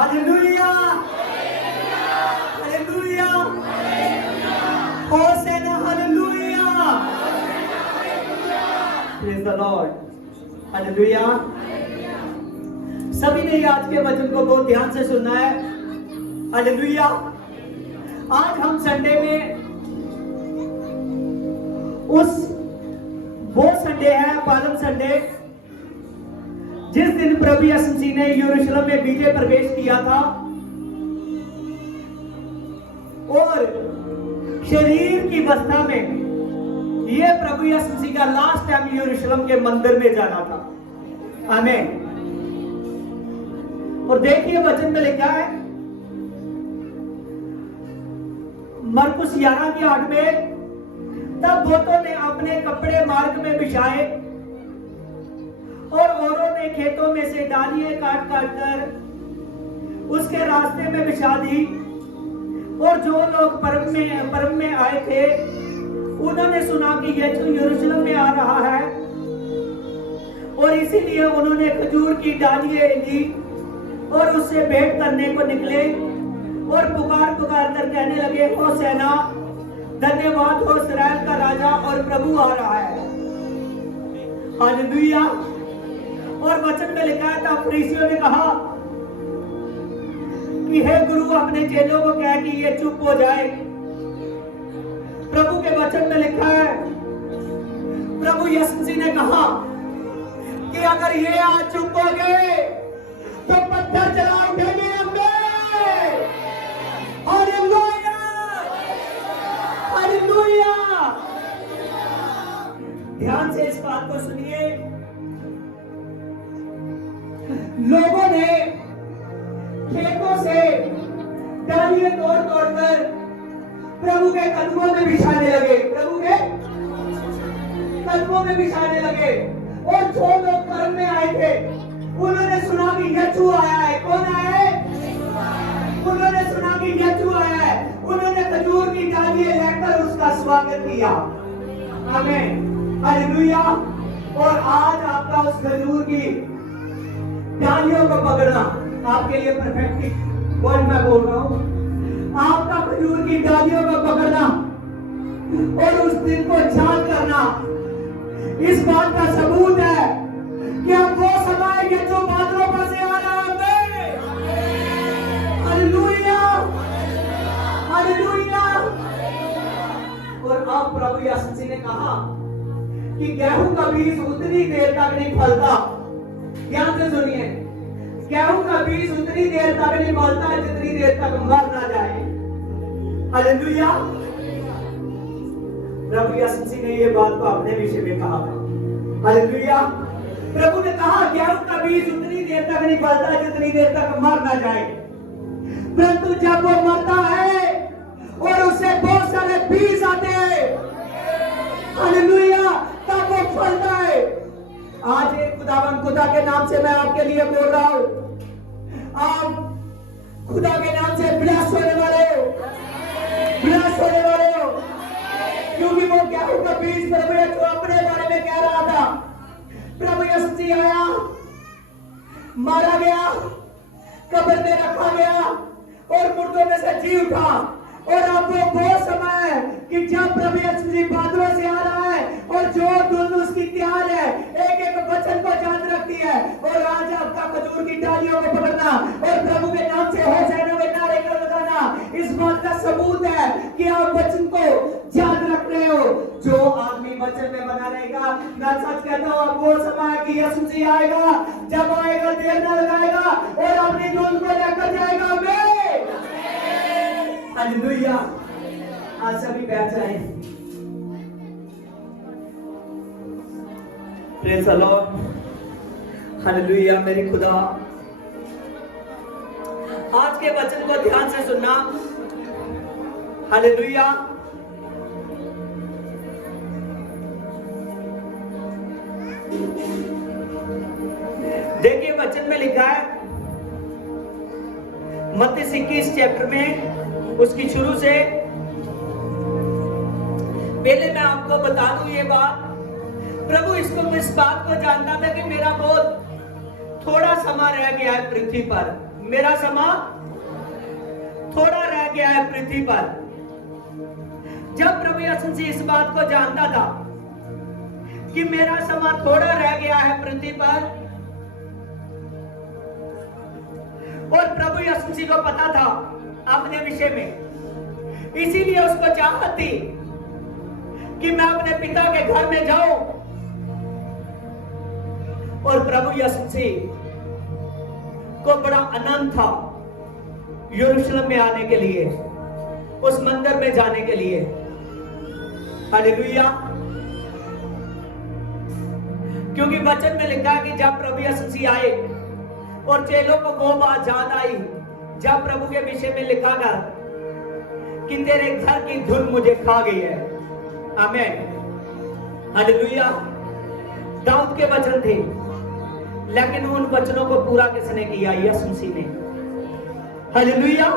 Hallelujah, hallelujah, hosanna, hallelujah, praise the Lord, hallelujah. सभी ने आज के वचन को बहुत ध्यान से सुनना है, हालेलुया। आज हम संडे में वो संडे है, पालन संडे, जिस दिन प्रभु यीशु मसीह ने यरूशलेम में विजय प्रवेश किया था और शरीर की अवस्था में यह प्रभु यीशु मसीह का लास्ट टाइम यरूशलेम के मंदिर में जाना था। आमीन। और देखिए वचन में लिखा है मरकुस 11 की 8 में, तब बहुतों ने अपने कपड़े मार्ग में बिछाए और औरों ने खेतों में से डालियां काट काट कर उसके रास्ते में बिछा दी। और जो लोग पर्व में आए थे उन्होंने सुना कि यीशु यरूशलेम में आ रहा है और इसीलिए उन्होंने खजूर की डालियां ली और उससे भेंट करने को निकले और पुकार पुकार कर कहने लगे, होसेना, धन्यवाद हो इस्राएल का राजा और प्रभु आ रहा है। हालेलुया। और वचन में लिखा है, तब फरीसियों ने कहा कि हे गुरु, अपने चेलों को कह कि ये चुप हो जाए। प्रभु के वचन में लिखा है, प्रभु यीशु मसीह ने कहा कि अगर ये आज चुप हो गए तो पत्थर चला उठेंगे हमें। Hallelujah, hallelujah. ध्यान से इस बात को सुनिए। लोगों ने खेतों से डालियां तोड़ तोड़ कर प्रभु के कदमों में बिछाने लगे, प्रभु के कदमों में बिछाने लगे। और जो लोग कर्म में आए थे उन्होंने सुना कि यीशु आया है। कौन आया है? उन्होंने सुना कि यीशु आया है। उन्होंने खजूर की डालियां लेकर उसका स्वागत किया। आमीन, हालेलुया। और आज आपका उस खजूर की डालियों को पकड़ना आपके लिए परफेक्ट वर्ड मैं बोल रहा हूं। आपका खजूर की डालियों को पकड़ना और उस दिन को याद करना इस बात का सबूत है कि अब वो समय है जो बादलों पर से आ रहा है। Hallelujah, hallelujah. और अब प्रभु यीशु मसीह ने कहा कि गेहूं का बीज उतनी देर तक नहीं फलता। ध्यान से सुनिए, गेहूं का बीज उतनी देर तक नहीं फलता है जितनी देर तक मर ना जाए। हालेलुया। प्रभु यीशु मसीह ने ये बात को अपने विषय में कहा था। हालेलुया। प्रभु ने कहा गेहूं का बीज उतनी देर तक नहीं फलता जितनी देर तक मर ना जाए, परंतु जब वो मरता है और उससे बहुत सारे बीज आते हैं, हालेलुया, तब वो फलता है। आज एक खुदा के नाम से मैं आपके लिए बोल रहा हूं, आप खुदा के नाम से ब्लेस होने वाले हो, ब्लेस होने वाले हो। क्योंकि वो गेहूं का बीज प्रभु यीशु अपने बारे में कह रहा था। प्रभु यीशु मसीह आया, मारा गया, कब्र में रखा गया और मुर्दों में से जी उठा। और अब वो समय है कि जब प्रभु यीशु मसीह बादलों से आ रहा है और जो धुन उसकी तैयार है, एक एक वचन को याद रखती है। और आज आपका खजूर की डालियों को पकड़ना और प्रभु के नाम से होसेना के नारे को लगाना इस बात का सबूत है कि आप वचन को याद रख रहे हो। जो आदमी वचन में बना रहेगा, मैं सच कहता हूँ, अब वो समय है कि यीशु मसीह आएगा, जब आएगा देर न लगाएगा और अपनी धुन को लेकर जाएगा। हालेलुया। आज सभी बैठ जाए। Praise the Lord. हालेलुया। मेरे खुदा, आज के वचन को ध्यान से सुनना। हालेलुया। देखिए वचन में लिखा है मत्ती 21 चैप्टर में, उसकी शुरू से। पहले मैं आपको बता दूं ये बात, प्रभु इस बात को जानता था कि मेरा बहुत थोड़ा समय रह गया है पृथ्वी पर। मेरा समा थोड़ा रह गया है पृथ्वी पर। जब प्रभु यीशु मसीह इस बात को जानता था कि मेरा समा थोड़ा रह गया है पृथ्वी पर, और प्रभु यीशु मसीह को पता था अपने विषय में, इसीलिए उसको चाहत थी कि मैं अपने पिता के घर में जाऊं। और प्रभु यीशु मसीह को बड़ा आनंद था यरूशलेम में आने के लिए, उस मंदिर में जाने के लिए। हालेलुया। क्योंकि वचन में लिखा है कि जब प्रभु यीशु मसीह आए और चेलों को वो बात याद आई जब प्रभु के विषय में लिखा गया कि तेरे घर की धुन मुझे खा गई है। आमीन। हालेलुया। दाऊद के वचन थे, लेकिन उन वचनों को पूरा किसने किया? यीशु मसीह ने। हालेलुया।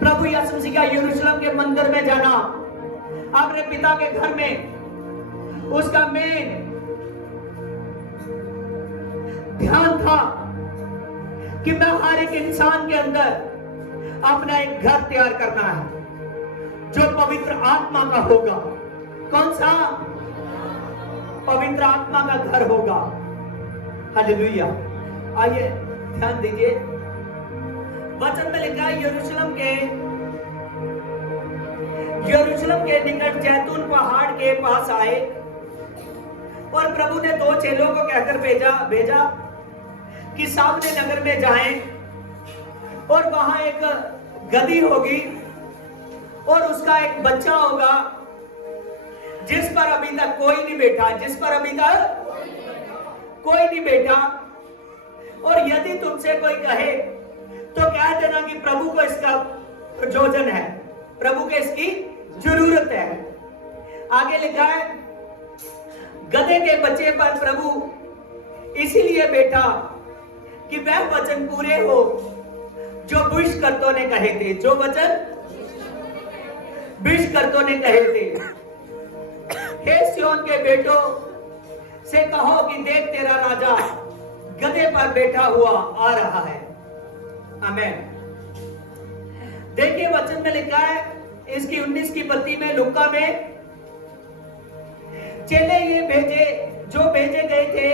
प्रभु यीशु मसीह का यरूशलेम के मंदिर में जाना, अपने पिता के घर में, उसका मेन ध्यान था कि मैं हर एक इंसान के अंदर अपना एक घर तैयार करना है जो पवित्र आत्मा का होगा। कौन सा? पवित्र आत्मा का घर होगा। हालेलुया। आइए ध्यान दीजिए, वचन में लिखा है यरूशलेम के निकट जैतून पहाड़ के पास आए और प्रभु ने 2 चेलों को कहकर भेजा कि सामने नगर में जाएं और वहां एक गधी होगी और उसका एक बच्चा होगा जिस पर अभी तक कोई नहीं बैठा। और यदि तुमसे कोई कहे तो कह देना कि प्रभु को इसका प्रयोजन है, प्रभु को इसकी जरूरत है। आगे लिखा है गधे के बच्चे पर प्रभु इसीलिए बैठा कि वह वचन पूरे हो जो भविष्यवक्ताओं ने कहे थे, जो वचन भविष्यवक्ताओं ने कहे थे। हे सिय्योन के बेटों से कहो कि देख तेरा राजा गधे पर बैठा हुआ आ रहा है। आमीन। देखिए वचन में लिखा है इसकी 19 की पत्ती में, लुका में, चेले ये भेजे गए थे,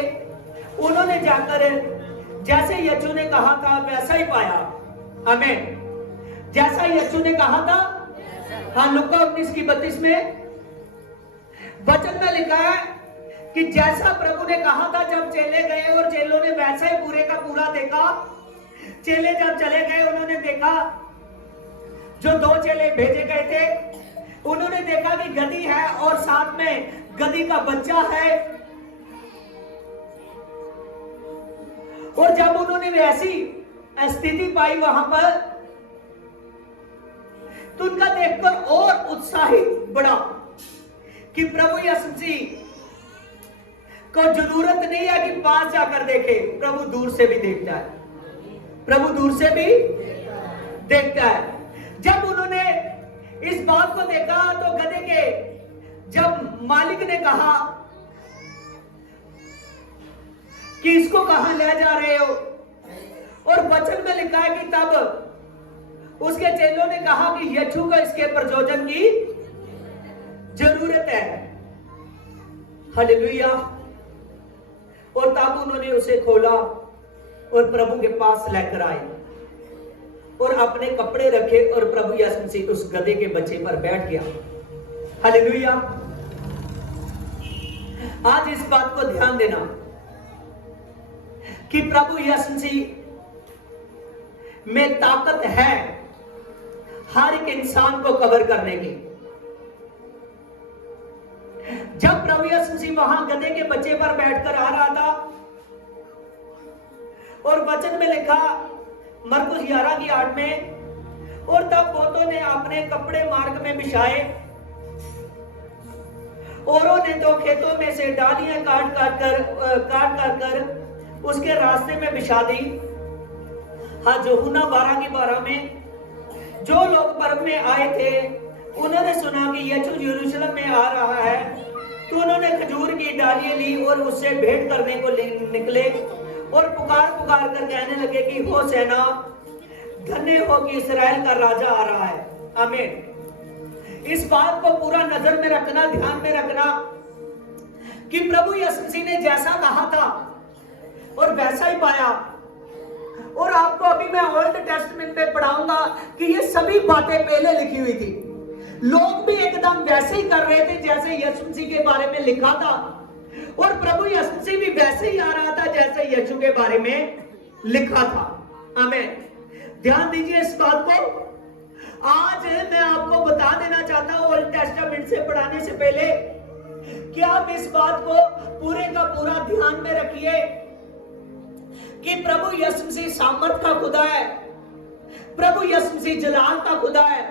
उन्होंने जाकर जैसे यीशु ने कहा था वैसा ही पाया। आमीन। जैसा यीशु ने कहा था। हाँ, लुका 19 की 32 में वचन में लिखा है कि जैसा प्रभु ने कहा था जब चेले गए और चेलों ने वैसा ही पूरे का पूरा देखा। चेले जब चले गए उन्होंने देखा, जो 2 चेले भेजे गए थे उन्होंने देखा कि गधी है और साथ में गधी का बच्चा है। और जब उन्होंने वैसी स्थिति पाई वहां पर, तो उनका देखकर और उत्साहित बढ़ा कि प्रभु यीशु मसीह को जरूरत नहीं है कि पास जाकर देखे, प्रभु दूर से भी देखता है। प्रभु दूर से भी देखता है। जब उन्होंने इस बात को देखा तो गधे के जब मालिक ने कहा कि इसको कहां ले जा रहे हो, और वचन में लिखा है कि तब उसके चेलों ने कहा कि यीशु को इसके प्रयोजन की जरूरत है। हालेलुया। और तब उन्होंने उसे खोला और प्रभु के पास लेकर आए और अपने कपड़े रखे और प्रभु यीशु मसीह उस गधे के बच्चे पर बैठ गया। हालेलुया। आज इस बात को ध्यान देना कि प्रभु यीशु मसीह में ताकत है हर एक इंसान को कवर करने की। जब प्रभु यीशु मसीह वहां गधे के बच्चे पर बैठकर आ रहा था और वचन में लिखा मरकुस 11 की 8 में, और तब बहुतों ने अपने कपड़े मार्ग में बिछाए, औरों ने तो खेतों में से डालियां काट कर उसके रास्ते में बिछा दी। हाँ, यूहन्ना 12 की 12 में जो लोग पर्व में आए थे उन्होंने सुना कि यीशु यरूशलेम में आ रहा है, तो उन्होंने खजूर की डालियां ली और उससे भेंट करने को निकले और पुकार पुकार कर कहने लगे कि हो सेना, धन्य हो कि इस्राएल का राजा आ रहा है। आमीन। इस बात को पूरा नजर में रखना, ध्यान में रखना कि प्रभु यीशु मसीह ने जैसा कहा था और वैसा ही पाया। और आपको अभी मैं ओल्ड टेस्टमेंट में पढ़ाऊंगा कि ये सभी बातें पहले लिखी हुई थी। लोग भी एकदम वैसे ही कर रहे थे जैसे यीशु मसीह के बारे में लिखा था, और प्रभु यीशु मसीह भी वैसे ही आ रहा था जैसे यीशु के बारे में लिखा था। आमीन। ध्यान दीजिए इस बात को। आज मैं आपको बता देना चाहता हूं ओल्ड टेस्टामेंट से पढ़ाने से पहले कि आप इस बात को पूरे का पूरा ध्यान में रखिए कि प्रभु यीशु मसीह सामर्थ का खुदा है, प्रभु यीशु मसीह जलाल का खुदा है।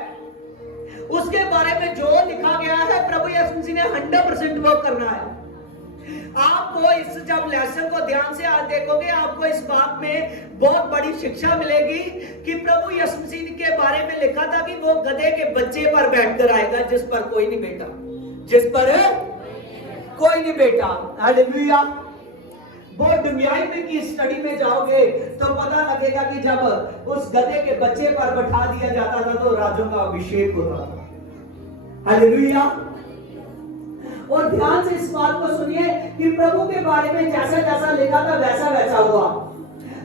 उसके बारे में जो लिखा गया है प्रभु यीशु मसीह ने 100% वो करना है। आपको इस जब लेसन को ध्यान से आज देखोगे, आपको इस बात में बहुत बड़ी शिक्षा मिलेगी कि प्रभु यीशु मसीह के बारे में लिखा था कि वो गधे के बच्चे पर बैठकर आएगा जिस पर कोई नहीं बैठा, जिस पर कोई नहीं बैठा। हालेलुया। बहुत दुनियाई में की स्टडी में जाओगे तो पता लगेगा कि जब उस गधे के बच्चे पर बैठा दिया जाता था तो राजों का अभिषेक होता था। हालेलुया। और ध्यान से इस बात को सुनिए कि प्रभु के बारे में जैसा जैसा लिखा था वैसा वैसा हुआ।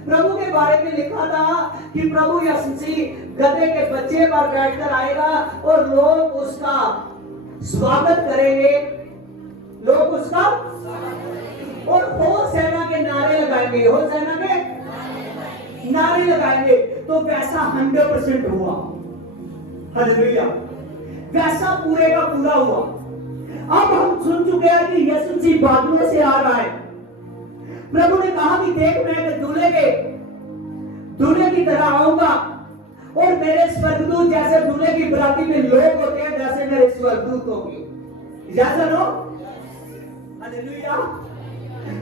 प्रभु के बारे में लिखा था कि प्रभु यीशु मसीह गधे के बच्चे पर बैठकर आएगा और लोग उसका स्वागत करेंगे, लोग उसका और हो सेना के नारे लगाएंगे, हो सेना के नारे लगाएंगे। तो वैसा 100% हुआ। हालेलुया। वैसा पूरे का पूरा हुआ। अब हम सुन चुके हैं कि यीशु मसीह बादलों से आ रहा है। प्रभु ने कहा कि देख मैं दूल्हे की तरह आऊंगा और मेरे स्वर्गदूत जैसे दूल्हे की बराती में लोग होते हैं वैसे मेरे स्वर्गदूत होंगे। जैसा लो। हालेलुया।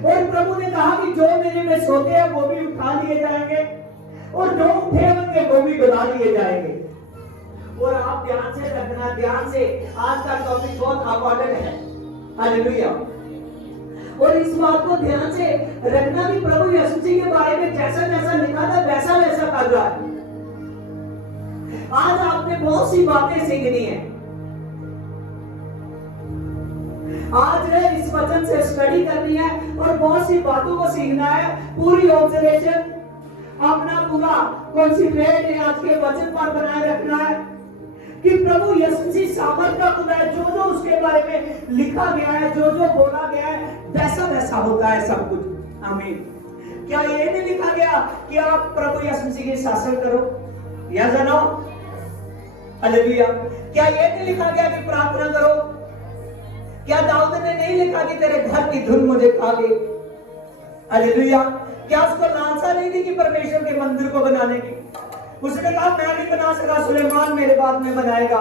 और प्रभु ने कहा कि जो मेरे में सोते हैं वो भी उठा लिए जाएंगे और जो उठे होंगे वो भी बुला लिए जाएंगे। और आप ध्यान से रखना, ध्यान से, आज का टॉपिक बहुत इंपॉर्टेंट है। हालेलुया। और इस बात को ध्यान से रखना कि प्रभु यीशु मसीह के बारे में जैसा जैसा लिखा था वैसा वैसा कर रहा है। आज आपने बहुत सी बातें सीखनी है। आज इस वचन से स्टडी करनी है और बहुत सी बातों को सीखना है। पूरी ऑब्जर्वेशन अपना पूरा कॉन्सेंट्रेट आज के वचन पर बनाए रखना है कि प्रभु यीशु मसीह सामर्थ का खुदा है। जो जो उसके बारे में लिखा गया है, जो जो बोला गया है वैसा वैसा होता है सब कुछ। आमीन। क्या ये नहीं लिखा गया कि आप प्रभु यीशु मसीह की शासन करो या जानो? हालेलुया। क्या ये नहीं लिखा गया कि प्रार्थना करो? क्या दाऊद ने नहीं लिखा कि तेरे घर की धुन मुझे खा गई? हालेलुया। क्या उसको लालसा नहीं थी कि परमेश्वर के मंदिर को बनाने की? उसने कहा मैं नहीं बना सका, सुलेमान मेरे बाद में बनाएगा।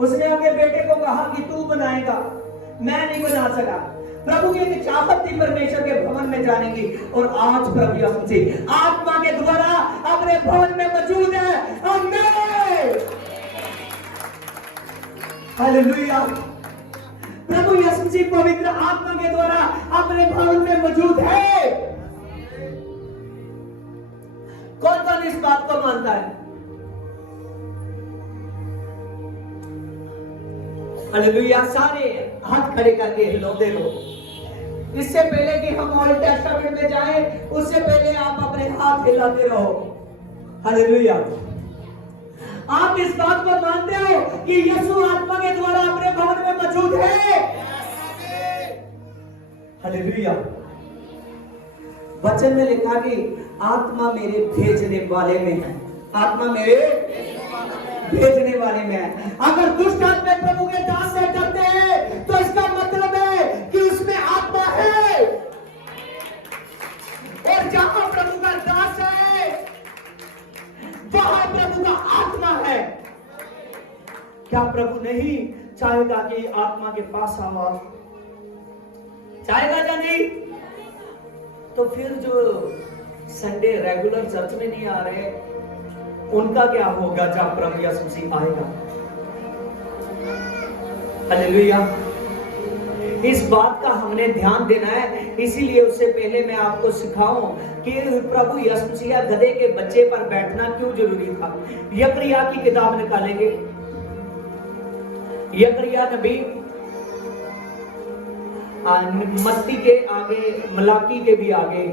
उसने अपने बेटे को कहा कि तू बनाएगा, मैं नहीं बना सका। प्रभु की एक चाहत थी परमेश्वर के भवन में जाने की, और आज प्रभु यीशु मसीह आत्मा के द्वारा अपने भवन में मौजूद है। आमीन। हालेलुया। प्रभु यीशु मसीह पवित्र आत्मा के द्वारा अपने भवन में मौजूद है। कौन कौन इस बात को मानता है? हालेलुया। सारे हाथ खड़े करके हिलाते रहो। इससे पहले कि हम ओल्ड टेस्टामेंट में जाएं, उससे पहले आप अपने हाथ हिलाते रहो। हालेलुया। आप इस बात को मानते हो कि यीशु आत्मा के द्वारा अपने भवन में मौजूद है? हालेलुया। वचन में लिखा कि आत्मा मेरे भेजने वाले में है, आत्मा मेरे भेजने वाले में है। अगर दुष्ट आत्मा प्रभु के दास से डरते हैं तो इसका मतलब है कि उसमें आत्मा है, और जहां प्रभु का दास है वहां प्रभु का आत्मा है। क्या प्रभु नहीं चाहेगा कि आत्मा के पास आओ? चाहेगा या नहीं? तो फिर जो संडे रेगुलर चर्च में नहीं आ रहे उनका क्या होगा जब प्रभु यीशु मसीह आएगा? हालेलुया। इस बात का हमने ध्यान देना है। इसीलिए उससे पहले मैं आपको सिखाऊं कि प्रभु यीशु मसीह गधे के बच्चे पर बैठना क्यों जरूरी था। यकरिया की किताब निकालेंगे, यकरिया नबी, मत्ती के आगे, मलाकी के भी आगे,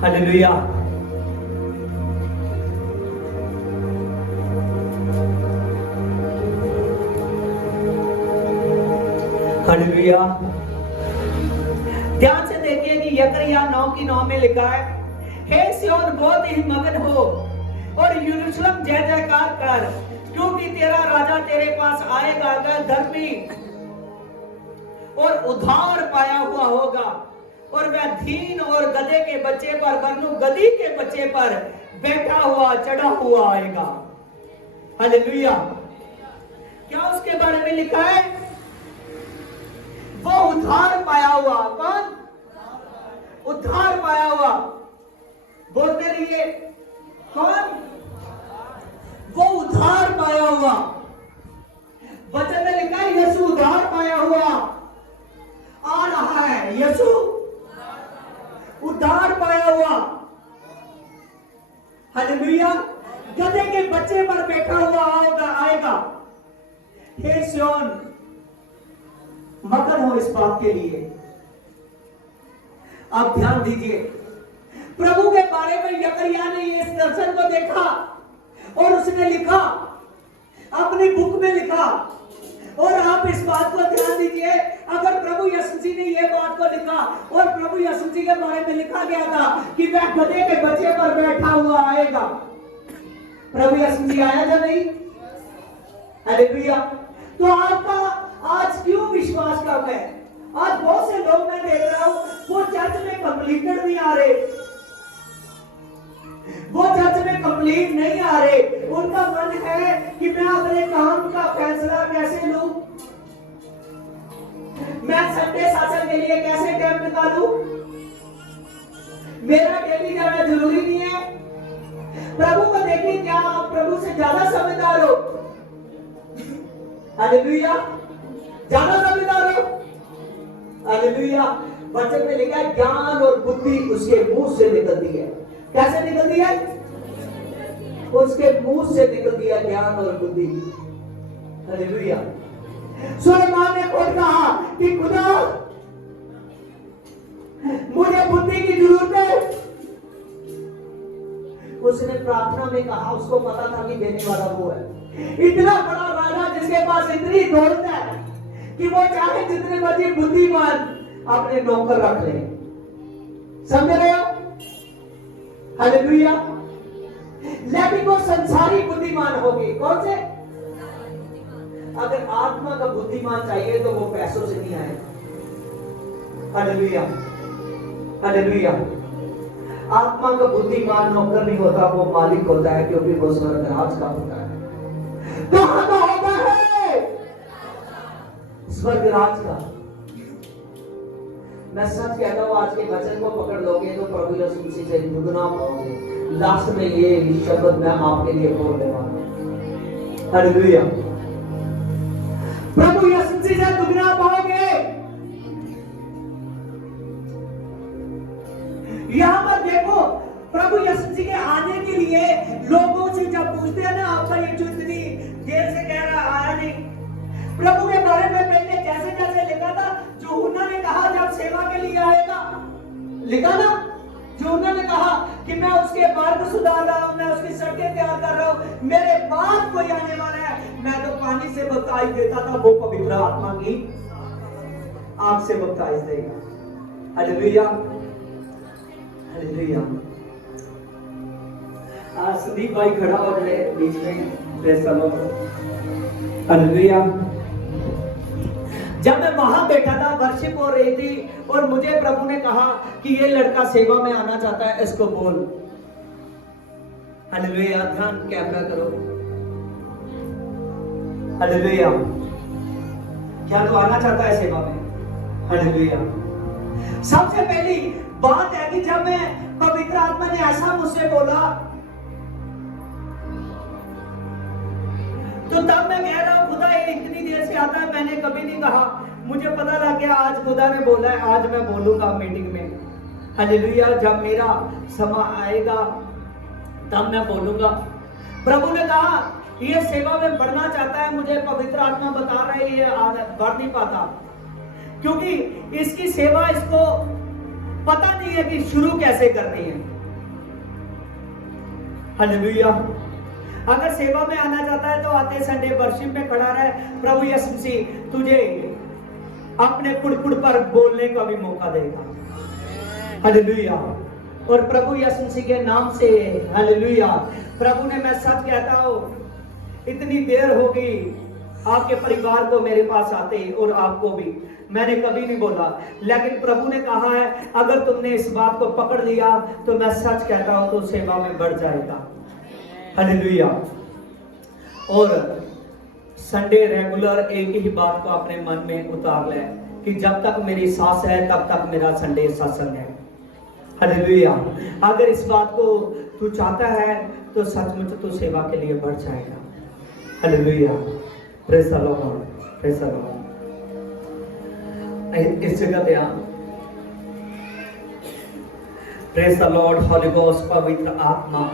हालेलुया। हालेलुया। ध्यान से देखिए कि यकरिया 9:9 में लिखा है, हे सिय्योन बहुत ही मगन हो और यरूशलेम जय जयकार कर, क्योंकि तेरा राजा तेरे पास आएगा, वह धर्मी और उद्धार पाया हुआ होगा और वह दीन और गधे के बच्चे पर, वरनु गधी के बच्चे पर बैठा हुआ चढ़ा हुआ आएगा। हालेलुया। क्या उसके बारे में लिखा है? वो उद्धार पाया हुआ। कौन? उद्धार पाया हुआ। बोलते रहिए, कौन? वो उद्धार पाया हुआ। वचन में लिखा है यीशु उद्धार पाया हुआ आ रहा है। यीशु उद्धार पाया हुआ, हालेलुया, गधे के बच्चे पर बैठा हुआ आएगा। हे सिय्योन, मगन हो इस बात के लिए। आप ध्यान दीजिए, प्रभु के बारे में यकरिया ने इस दर्शन को देखा और उसने लिखा, अपनी बुक में लिखा। और आप इस बात को ध्यान दीजिए, अगर प्रभु यीशु जी ने यह बात को लिखा और प्रभु यीशु जी के बारे में लिखा गया था कि वह गधे के बच्चे पर बैठा हुआ आएगा, प्रभु यीशु जी आया या नहीं? हालेलुया। तो आपका आज क्यों विश्वास कम है? आज बहुत से लोग मैं देख रहा हूं, वो चर्च में कंप्लीटेड नहीं आ रहे, वो चर्च में कंप्लीट नहीं आ रहे। उनका मन है कि मैं अपने काम का फैसला कैसे लूं, मैं संडे शासन के लिए कैसे टाइम निकालूं, मेरा डेली जाना जरूरी नहीं है। प्रभु को देखिए, क्या आप प्रभु से ज्यादा समझदार हो? हालेलुया, ज्यादा समझदार हो। हालेलुया। वचन में लिखा है ज्ञान और बुद्धि उसके मुंह से निकलती है। कैसे निकलती है? उसके मुंह से निकलती है ज्ञान और बुद्धि। हालेलुया। सुलेमान ने खुद कहा कि खुदा मुझे बुद्धि की जरूरत है। उसने प्रार्थना में कहा, उसको पता था कि देने वाला वो है। इतना बड़ा राजा जिसके पास इतनी दौलत है कि वो चाहे जितने मर्जी बुद्धिमान अपने नौकर रख ले। समझ रहे हो? हालेलुया। लेकिन वो संसारी बुद्धिमान होगी। कौन से? अगर आत्मा का बुद्धिमान चाहिए तो वो पैसों से नहीं आएगा। Hallelujah, hallelujah. आत्मा का बुद्धिमान नौकर नहीं होता, वो मालिक होता है, क्योंकि वो स्वर्गराज का होता है। कहां का होता है? स्वर्गराज का। मैं सच कहता हूं, आज के वचन को पकड़ लोगे तो प्रभु यीशु मसीह से दुगना पाओगे। लास्ट में ये शब्द मैं आपके लिए बोलने वाला हूं। हालेलुया। प्रभु यीशु मसीह से दुगना पाओगे। यहां पर देखो, प्रभु यीशु जी के आने के लिए लोगों से जब पूछते हैं ना, आपका ये जो इतनी देर से कह रहा आया नहीं, प्रभु के बारे में पहले जैसे जैसे लिखा था, यूहन्ना ने कहा जब सेवा के लिए आएगा, लिखा ना, यूहन्ना ने कहा कि मैं उसके मार्ग सुधार रहा हूं, मैं उसकी सड़कें तैयार कर रहा हूं, मेरे बाद कोई आने वाला है, मैं तो पानी से बपतिस्मा देता था, वो पवित्र आत्मा की आग से बपतिस्मा देगा। Hallelujah, hallelujah. संदीप भाई खड़ा हो जाए बीच में, प्रेज़ द लॉर्ड। हालेलुया। जब मैं वहां बैठा था, वर्शिप हो रही थी और मुझे प्रभु ने कहा कि ये लड़का सेवा में आना चाहता है, इसको बोल। हालेलुया। ध्यान कैमरा करो। हालेलुया। क्या तू आना चाहता है सेवा में? हालेलुया। सबसे पहली बात है कि जब मैं पवित्र आत्मा ने ऐसा मुझसे बोला, तो तब मैं कह रहा हूँ खुदा ये इतनी देर से आता है, मैंने कभी नहीं कहा। मुझे पता लग गया आज खुदा ने बोला है, आज मैं बोलूंगा मीटिंग में। हालेलुया, जब मेरा समय आएगा तब मैं बोलूंगा। प्रभु ने कहा ये सेवा में बढ़ना चाहता है, मुझे पवित्र आत्मा बता रहा है ये बढ़ नहीं पाता, क्योंकि इसकी सेवा इसको पता नहीं है कि शुरू कैसे करनी है। हालेलुया, अगर सेवा में आना चाहता है तो आते संडे वर्शिप में खड़ा रहे, प्रभु यीशु मसीह तुझे अपने कुड़कुड़ पर बोलने का भी मौका देगा। हालेलुया, और प्रभु यीशु मसीह के नाम से हालेलुया। प्रभु ने, मैं सच कहता हूं, इतनी देर हो गई आपके परिवार को मेरे पास आते और आपको भी, मैंने कभी नहीं बोला, लेकिन प्रभु ने कहा है अगर तुमने इस बात को पकड़ लिया तो मैं सच कहता हूं तो सेवा में बढ़ जाएगा। हालेलुया, और संडे रेगुलर एक ही बात को अपने मन में उतार ले कि जब तक मेरी सांस है तब तक मेरा संडे सत्संग है। हालेलुया, अगर इस बात को तू चाहता है तो सचमुच तू सेवा के लिए बढ़ जाएगा। Hallelujah, praise the Lord, praise the Lord. इस जगह पे आप praise the Lord, holy ghost, पवित्र आत्मा,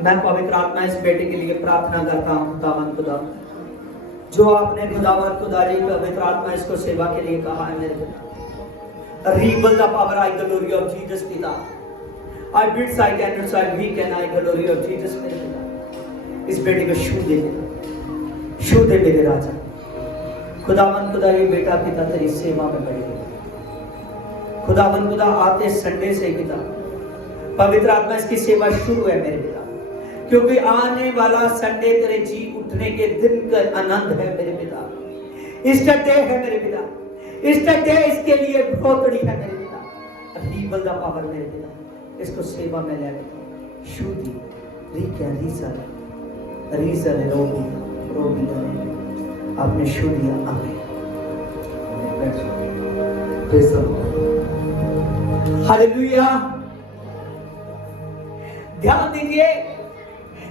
मैं पवित्र आत्मा इस बेटे के लिए प्रार्थना करता हूं। खुदावंद खुदा, जो आपने खुदावंद खुदा जी पवित्र आत्मा इसको सेवा के लिए कहा है मेरे पिता, रीबल the power I glory of Jesus पिता, I bits I can not I we can I glory of Jesus मेरे पिता, इस बेटे को छू दे मेरे राजा। खुदावंद खुदा ये बेटा पिता तेरी सेवा में बढ़ेगा। खुदावंद खुदा आते संडे से पिता पवित्र आत्मा इसकी सेवा शुरू है मेरे पिता, क्योंकि आने वाला संडे तेरे जी उठने के दिन का आनंद है मेरे पिता, ईस्टर डे है मेरे पिता, ईस्टर डे इसके लिए बहुत बड़ी है मेरे पिता। रीबल द पावर मेरे पिता, इसको सेवा में ले शुद्धि रीजर रोगी आपने शू दिया। आमीन। हालेलुया, ध्यान दीजिए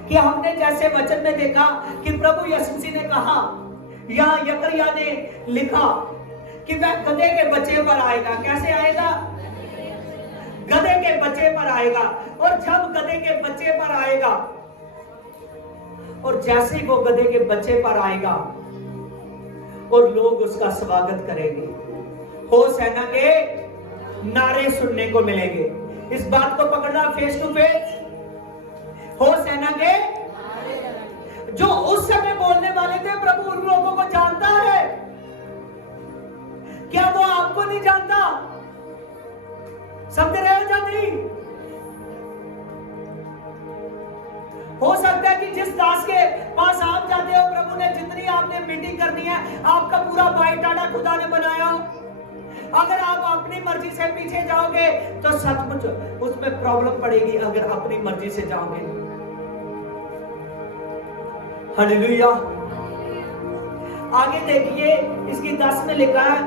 कि हमने जैसे वचन में देखा कि प्रभु यीशु मसीह ने कहा, या यकरिया ने लिखा कि वह गधे के बच्चे पर आएगा। कैसे आएगा? गधे के बच्चे पर आएगा। और जब गधे के बच्चे पर आएगा, और जैसे ही वो गधे के बच्चे पर आएगा और लोग उसका स्वागत करेंगे, होशाना के नारे सुनने को मिलेंगे। इस बात को पकड़ना फेस टू फेस, होशाना के जो उस समय बोलने वाले थे, प्रभु उन लोगों को जानता है। क्या वो आपको नहीं जानता? समझ रहे हो या नहीं? हो सकता है कि जिस दास के पास आप जाते हो, प्रभु ने जितनी आपने मीटिंग करनी है, आपका पूरा बायोडाटा खुदा ने बनाया हो। अगर आप अपनी मर्जी से पीछे जाओगे तो सचमुच उसमें प्रॉब्लम पड़ेगी। अगर अपनी मर्जी से जाओगे, हालेलुया। आगे देखिए, इसकी 10 में लिखा है,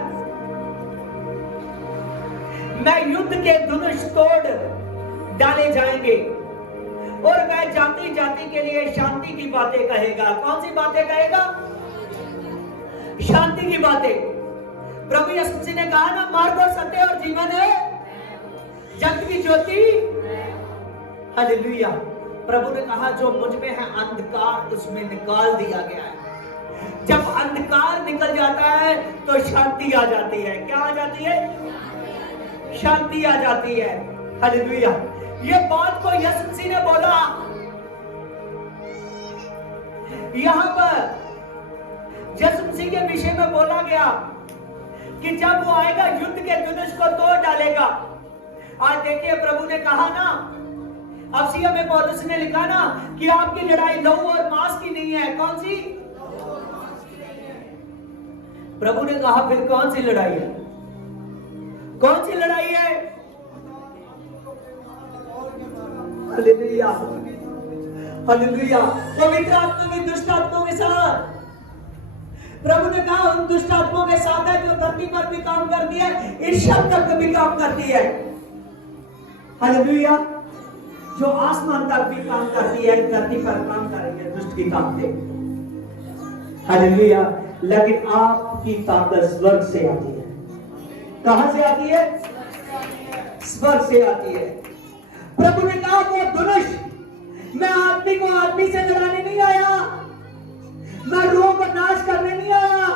मैं युद्ध के धनुष तोड़ डाले जाएंगे और वह जाति जाति के लिए शांति की बातें कहेगा। कौन सी बातें कहेगा? शांति की बातें। प्रभु यीशु मसीह ने कहा ना, मार्ग और सत्य और जीवन है, जग की ज्योति। हालेलुया। प्रभु ने कहा जो मुझ में है अंधकार, उसमें निकाल दिया गया है। जब अंधकार निकल जाता है तो शांति आ जाती है। क्या आ जाती है? शांति आ जाती है। हालेलुया। ये बात को यीशु मसीह ने बोला। यहां पर यीशु मसीह के विषय में बोला गया कि जब वो आएगा युद्ध के धनुष को तोड़ डालेगा। आज देखिए, प्रभु ने कहा ना, अफसिया में पौलुस ने लिखा ना कि आपकी लड़ाई लहू और मांस की नहीं है। कौन सी? प्रभु ने कहा फिर कौन सी लड़ाई है? कौन सी लड़ाई है? Hallelujah, hallelujah. पवित्र आत्मा में दुष्ट आत्माओं के साथ। प्रभु ने कहा उन दुष्ट आत्माओं के साथ है जो धरती पर भी काम करती है, इस शब्द तक भी काम करती है। हालेलुया। जो आसमान तक भी काम करती है, धरती पर काम करेंगे दुष्ट की ताकतें। हालेलुया। लेकिन आपकी ताकत स्वर्ग से आती है। कहां से आती है? स्वर्ग से आती है। प्रभु ने कहा वो धनुष, मैं आदमी को आदमी से लड़ाने नहीं आया, मैं रोग को नाश करने नहीं आया,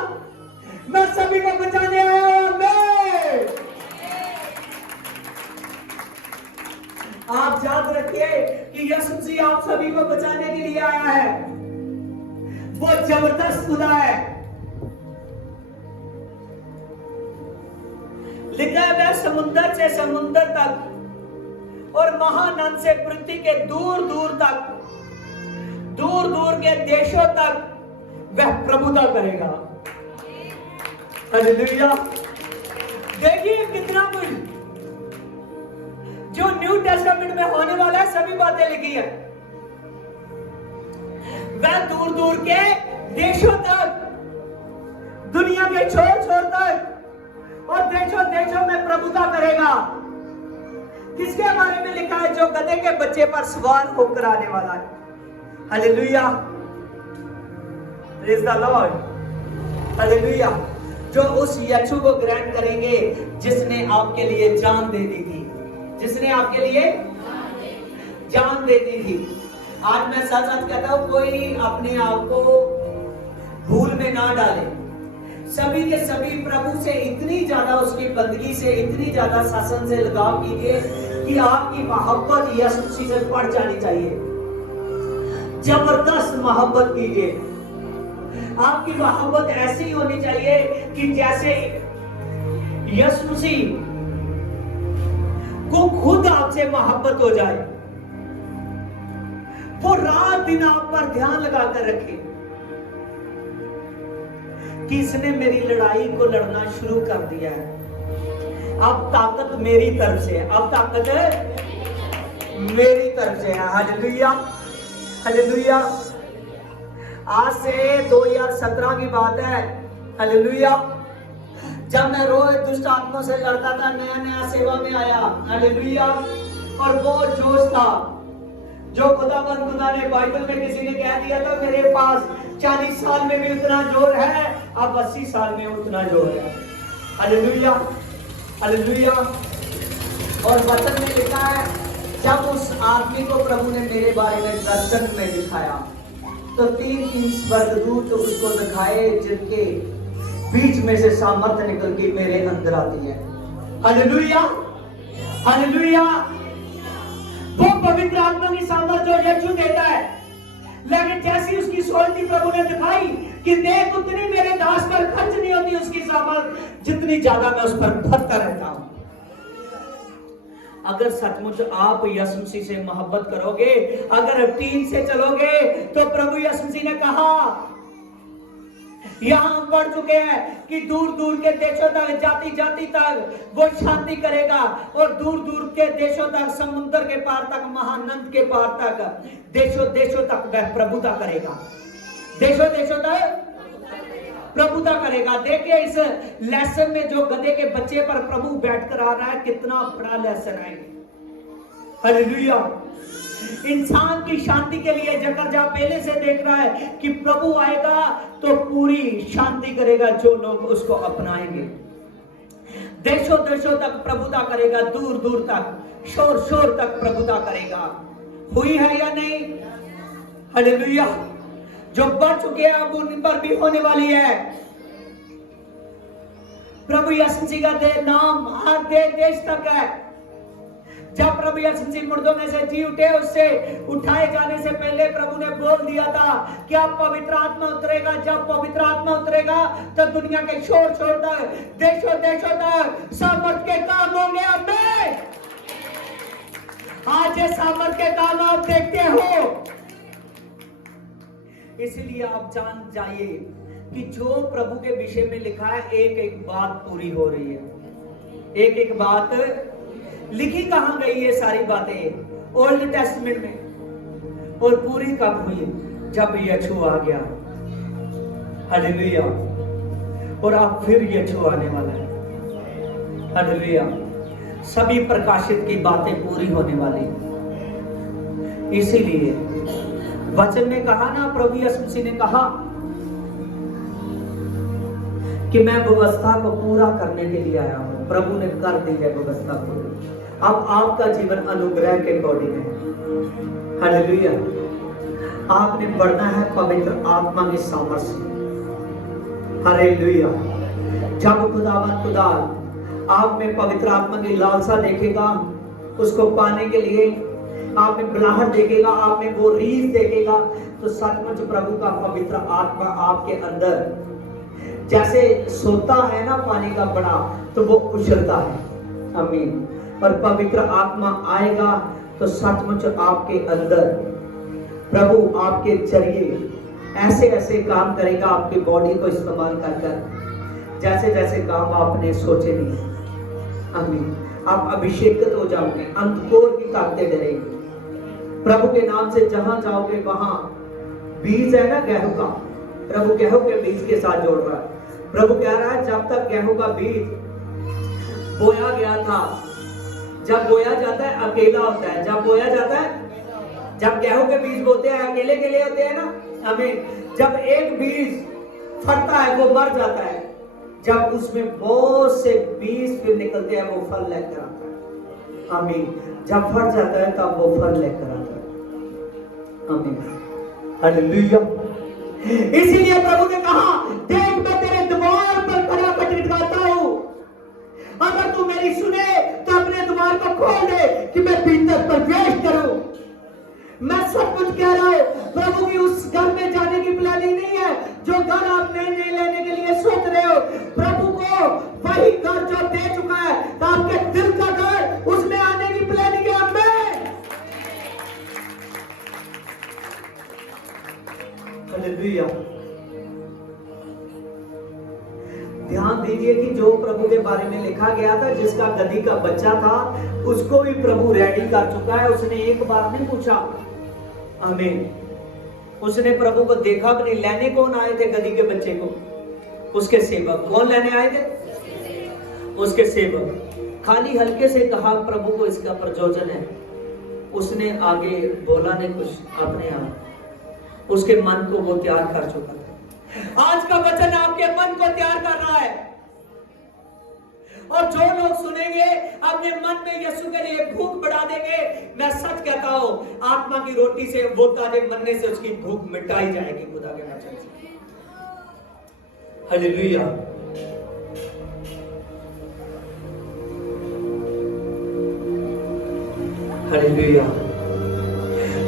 मैं सभी को बचाने आया। मैं आप याद रखिए कि यीशु मसीह आप सभी को बचाने के लिए आया है। वो जबरदस्त खुदा है। लिखा है वह समुंदर से समुंदर तक और महानद से पृथ्वी के दूर दूर तक, दूर दूर के देशों तक वह प्रभुता करेगा। हालेलुया। देखिए कितना कुछ जो न्यू टेस्टामेंट में होने वाला है, सभी बातें लिखी है। वह दूर दूर के देशों तक, दुनिया के छोर छोर तक और देशों देशों में प्रभुता करेगा। किसके बारे में लिखा है? जो गधे के बच्चे पर सवार होकर आने वाला है। Hallelujah. Praise the Lord. Hallelujah. जो उस यीशु को ग्रहण करेंगे जिसने आपके लिए जान दे दी थी, जिसने आपके लिए जान दे दी थी। आज मैं सच सच कहता हूं, कोई अपने आप को भूल में ना डाले। सभी के सभी प्रभु से इतनी ज्यादा, उसकी बंदगी से इतनी ज्यादा शासन से लगाव कीजिए कि आपकी मोहब्बत यीशु मसीह से बढ़ जानी चाहिए। जबरदस्त मोहब्बत कीजिए। आपकी मोहब्बत ऐसी होनी चाहिए कि जैसे यीशु मसीह को खुद आपसे मोहब्बत हो जाए। वो रात दिन आप पर ध्यान लगाकर रखे कि इसने मेरी लड़ाई को लड़ना शुरू कर दिया है। अब ताकत मेरी तरफ से है, अब ताकत मेरी तरफ से है। हालेलुया। हालेलुया। आज से 2017 की बात है। हालेलुया। जब मैं रोज दुष्ट आत्माओं से लड़ता था, नया नया सेवा में आया। हालेलुया। और वो जोश था जो खुदा ने बाइबल में किसी ने कह दिया था मेरे पास 40 साल में भी उतना जोर है, अब 80 साल में उतना जोर है। हालेलुया। हालेलुया। और वचन में लिखा है जब उस आदमी को प्रभु ने मेरे बारे में दर्शन में दिखाया तो 3 स्वर्गदूत उसको दिखाए जिनके बीच में से सामर्थ्य निकल के मेरे अंदर आती है। हालेलुया। हालेलुया। वो पवित्र आत्मा की सामर्थ्य जो यीशु देता है, लेकिन जैसी उसकी सोचती प्रभु ने दिखाई कि देख उतनी मेरे दास पर खर्च नहीं होती उसकी सामर्थ्य, जितनी ज्यादा मैं उस पर भरता रहता हूं। अगर सचमुच आप यीशु मसीह से मोहब्बत करोगे, अगर टीम से चलोगे, तो प्रभु यीशु मसीह ने कहा, यहां पढ़ चुके हैं कि दूर दूर के देशों तक, जाति जाति तक वो शांति करेगा और दूर दूर के देशों तक, समुद्र के पार तक, महानंद के पार तक, देशों देशों तक वह प्रभुता करेगा। देशों देशों तक प्रभुता करेगा। देखिए इस लेसन में जो गधे के बच्चे पर प्रभु बैठकर आ रहा है, कितना बड़ा लेसन है। हालेलुया। इंसान की शांति के लिए जकरया पहले से देख रहा है कि प्रभु आएगा तो पूरी शांति करेगा जो लोग उसको अपनाएंगे। देशों देशों तक प्रभुता करेगा, दूर दूर तक, शोर शोर तक प्रभुता करेगा। हुई है या नहीं? हालेलुया। जो बढ़ चुके हैं अब उन पर भी होने वाली है। प्रभु यीशु मसीह का नाम हर देश तक है। जब प्रभु यीशु मसीह मुर्दों में से जी उठे, उससे उठाए जाने से पहले प्रभु ने बोल दिया था कि अब पवित्र आत्मा उतरेगा। जब पवित्र आत्मा उतरेगा तो दुनिया के शोर शोर तक, देशों देशों तक सामर्थ के काम होंगे। हमें आज ये सामर्थ के काम आप देखते हो, इसलिए आप जान जाइए कि जो प्रभु के विषय में लिखा है, एक एक बात पूरी हो रही है। एक एक बात लिखी कहां गई है? सारी बातें ओल्ड टेस्टमेंट में। और पूरी कब हुई? जब यीशु आ गया। हालेलुया। और अब फिर यीशु आने वाला है। हालेलुया। सभी प्रकाशित की बातें पूरी होने वाली। इसीलिए वचन में कहा ना, प्रभु यीशु मसीह ने कहा कि मैं व्यवस्था को पूरा करने के लिए आया हूं। प्रभु ने कर दी है व्यवस्था को। अब आपका जीवन अनुग्रह के अकॉर्डिंग है। हालेलुया। आपने बढ़ना है पवित्र आत्मा की सामर्थ्य से। हालेलुया। जब खुदा आप में पवित्र आत्मा की लालसा देखेगा, उसको पाने के लिए आप में बुलाहट देखेगा, आप में वो रीस देखेगा, तो सचमुच प्रभु का पवित्र आत्मा आपके अंदर जैसे सोता है ना पानी का बड़ा, तो वो उछलता है। आमीन। और पवित्र आत्मा आएगा तो सचमुच आपके अंदर प्रभु आपके जरिए ऐसे ऐसे काम करेगा, आपकी बॉडी को इस्तेमाल कर जैसे जैसे काम आपने सोचे नहीं। आमीन। आप अभिषेकित हो जाओगे, अंधकोर की ताकतें डरेंगी। प्रभु के नाम से जहां जाओगे वहां बीज है ना गेहूं का, प्रभु गेहूं के बीज के साथ जोड़ रहा है। प्रभु कह रहा है जब तक गेहूं का बीज बोया गया था, जब बोया जाता है अकेला होता है, जब बोया जाता है, जब गेहूं के बीज बोते हैं अकेले के लिए होते हैं ना। आमीन। जब एक बीज फटता है वो मर जाता है, जब उसमें बहुत से बीज फिर निकलते हैं वो फल लेकर आता है। आमीन। जब फट जाता है तब वो फल लेकर आता है। आमीन। हालेलुया। इसीलिए प्रभु ने कहा, देख मैं तेरे द्वार पर खड़ा खटखटाता हूं, अगर तू मेरी सुने तो अपने द्वार को खोल दे कि मैं भीतर प्रवेश करूं। मैं सब कुछ कह रहा हूं, प्रभु की उस घर में जाने की प्लानिंग नहीं है जो घर आप नहीं लेने के लिए सोच रहे हो। प्रभु को वही घर जो दे चुका है, तो आपके दिल का घर, उसमें आने की प्लानिंग है। हालेलुया। ध्यान दीजिए कि जो प्रभु के बारे में लिखा गया था, जिसका गधी का बच्चा था, उसको भी प्रभु रेडी कर चुका है। उसने एक बार नहीं पूछा। आमीन। उसने प्रभु को देखा भी नहीं। लेने कौन आए थे गधी के बच्चे को? उसके सेवक। कौन लेने आए थे? उसके सेवक। खाली हल्के से कहा प्रभु को इसका प्रयोजन है, उसने आगे बोला नहीं कुछ अपने आप, उसके मन को वो तैयार कर चुका था। आज का वचन आपके मन को तैयार कर रहा है, और जो लोग सुनेंगे अपने मन में यीशु के लिए भूख बढ़ा देंगे। मैं सच कहता हूं, आत्मा की रोटी से वो ताजे मन्ने से उसकी भूख मिटाई जाएगी खुदा के वचन से। हालेलुया। हालेलुया।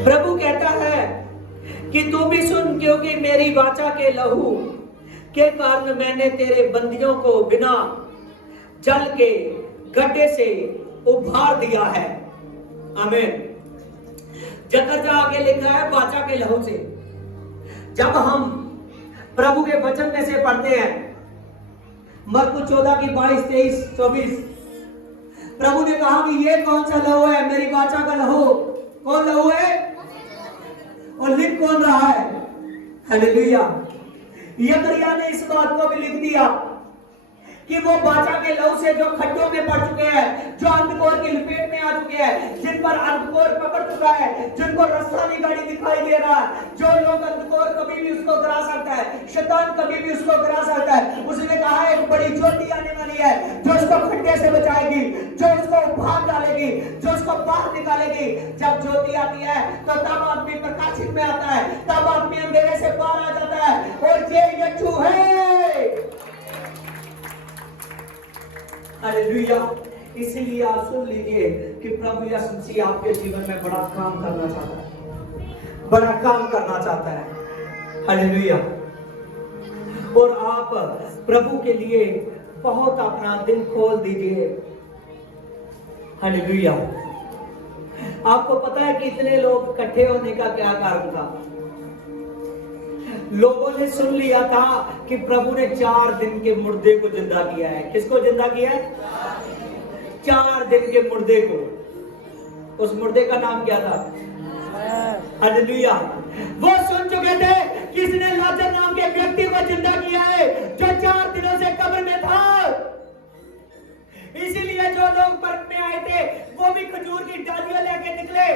प्रभु कहता है कि तू भी सुन, क्योंकि मेरी वाचा के लहू के कारण मैंने तेरे बंदियों को बिना जल के गड्ढे से उभार दिया है। आमीन। जगत आगे लिखा है वाचा के लहू से। जब हम प्रभु के वचन में से पढ़ते हैं, मरकुस 14 की 22, 23, 24, प्रभु ने कहा कि ये कौन सा लहू है? मेरी वाचा का लहू। कौन लहू है? और लिख कौन रहा है? हालेलुया। यकरिया ने इस बात को भी लिख दिया कि वो वाचा के लहू से जो खड्डों में पड़ चुके हैं, जो अंधकोर की लपेट में आ चुके हैं, जिन पर अंधकोर पकड़ चुका है, जिनको रास्ता नहीं गाड़ी दिखाई दे रहा, जो लोग अंधकोर कभी भी उसको गिरा सकता है, शैतान कभी भी उसको गिरा सकता है। उसने कहा एक बड़ी ज्योति आने वाली है जो उसको खड्डे से बचाएगी, जो उसको उभार डालेगी, जो उसको बाहर निकालेगी। जब ज्योति आती है तो तब आदमी प्रकाशित में आता है, तब आदमी अंधेरे से बाहर आ जाता है, और ये यीशु है। हालेलुया। इसीलिए आप सुन लीजिए कि प्रभु यीशु मसीह आपके जीवन में बड़ा काम करना चाहता है, बड़ा काम करना चाहता है। हालेलुया। और आप प्रभु के लिए बहुत अपना दिल खोल दीजिए। हालेलुया। आपको पता है कि इतने लोग इकट्ठे होने का क्या कारण था? लोगों ने सुन लिया था कि प्रभु ने 4 दिन के मुर्दे को जिंदा किया है। किसको जिंदा किया है? 4 दिन के मुर्दे को। उस मुर्दे का नाम क्या था? हालेलुया। वो सुन चुके थे किसने लाजर नाम के व्यक्ति को जिंदा किया है, जो 4 दिनों से कब्र में था। इसीलिए जो लोग पर्व में आए थे वो भी खजूर की डालियां लेके निकले।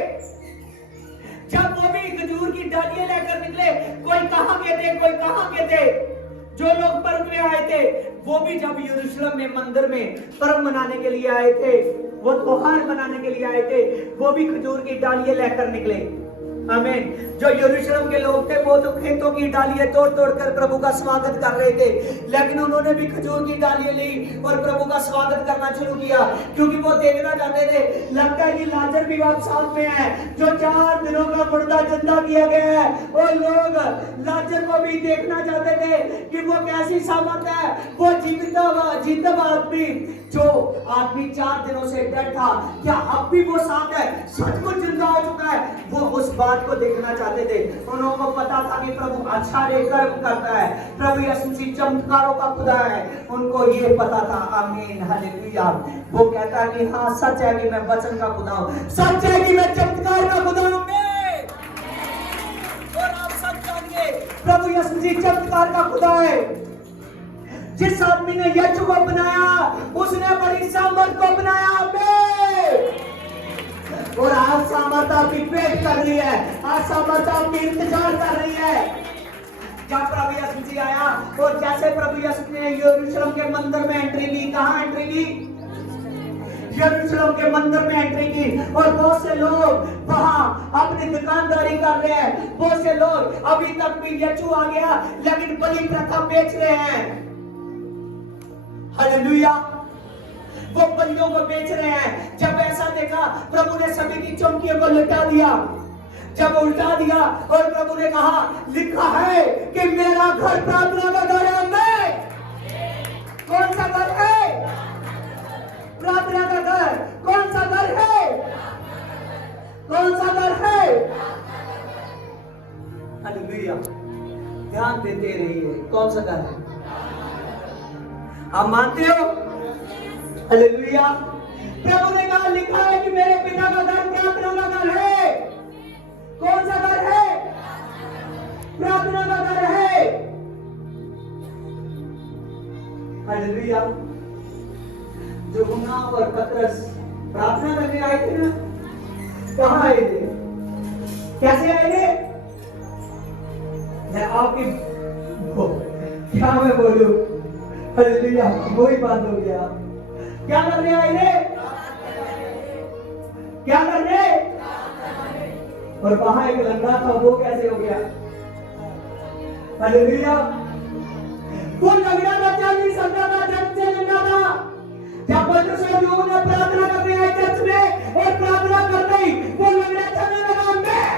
थे, कोई कहां के थे। जो लोग पर्व में आए थे वो भी जब यरूशलेम में मंदिर में पर्व मनाने के लिए आए थे, वो त्योहार मनाने के लिए आए थे, वो भी खजूर की डालियां लेकर निकले। आमीन। जो यरूशलेम के लोग थे वो तो खेतों की डालियां तोड़ तोड़ कर प्रभु का स्वागत कर रहे थे, लेकिन उन्होंने भी खजूर की डालियां ली और प्रभु का स्वागत करना शुरू किया, क्योंकि वो देखना चाहते थे। लगता है कि लाजर भी अब साथ में है, जो 4 दिनों का मुर्दा जिंदा किया गया है। और लोग लाजर को भी देखना चाहते थे कि वो कैसी सामर्थ है, वो जिंदा आदमी, जो आदमी 4 दिनों से डेड था, क्या अब भी वो साथ है, सचमुच जिंदा हो चुका है। वो उस बात को देखना चाहते थे। उनको पता था कि प्रभु अच्छा कर्म करता है, प्रभु यीशु मसीह चमत्कारों का खुदा है, उनको ये पता था। आमीन, हालेलुया। वो कहता है कि हाँ, सच है कि मैं वचन का खुदा हूं, सच है कि मैं चमत्कार का खुदा हूं। और आप सब जानिए, प्रभु यीशु मसीह चमत्कार का खुदा है। जिस आदमी ने यीशु को बनाया, उसने बड़ी सामर्थ को बनाया। और आज सामर्थ आपकी वेट कर रही है, आज सामर्थ आपकी इंतजार कर रही है। जब प्रभु यीशु मसीह आया और जैसे प्रभु यीशु ने यरूशलेम के मंदिर में एंट्री ली, कहां एंट्री ली? यरूशलेम के मंदिर में एंट्री की। और बहुत से लोग वहां अपनी दुकानदारी कर रहे हैं, बहुत से लोग अभी तक भी यीशु आ गया लेकिन बलि प्रथा बेच रहे हैं। हालेलुया। वो बलियों को बेच रहे हैं। जब ऐसा देखा, प्रभु ने सभी की चौकियों को लुटा दिया। जब उल्टा दिया और प्रभु ने कहा, लिखा है कि मेरा घर प्रार्थना का घर है। मैं कौन सा घर है? प्रार्थना का घर। कौन सा घर है? कौन सा घर है? हालेलुया। ध्यान देते रहिए, कौन सा घर है? आप मानते हो? हालेलुया। प्रभु ने कहा, लिखा है कि मेरे पिता का घर प्रार्थना का घर है। कौन सा घर है? प्रार्थना का घर है। हालेलुया। यूहन्ना और पतरस प्रार्थना करने आए थे ना, कहां आए थे? कैसे आए थे? मैं आपकी क्या मैं बोलूं? हालेलुया। वही बात हो गया। क्या करने आए थे? क्या करने? और वहां एक लंगड़ा था, वो कैसे हो गया? हालेलुया। वो लंगड़ा था, चल नहीं सकता था, जब से लंगड़ा था। जब पतरस और यूहन्ना प्रार्थना करने आए चर्च में और प्रार्थना करते ही वो लंगड़ा चलने लगा। मैं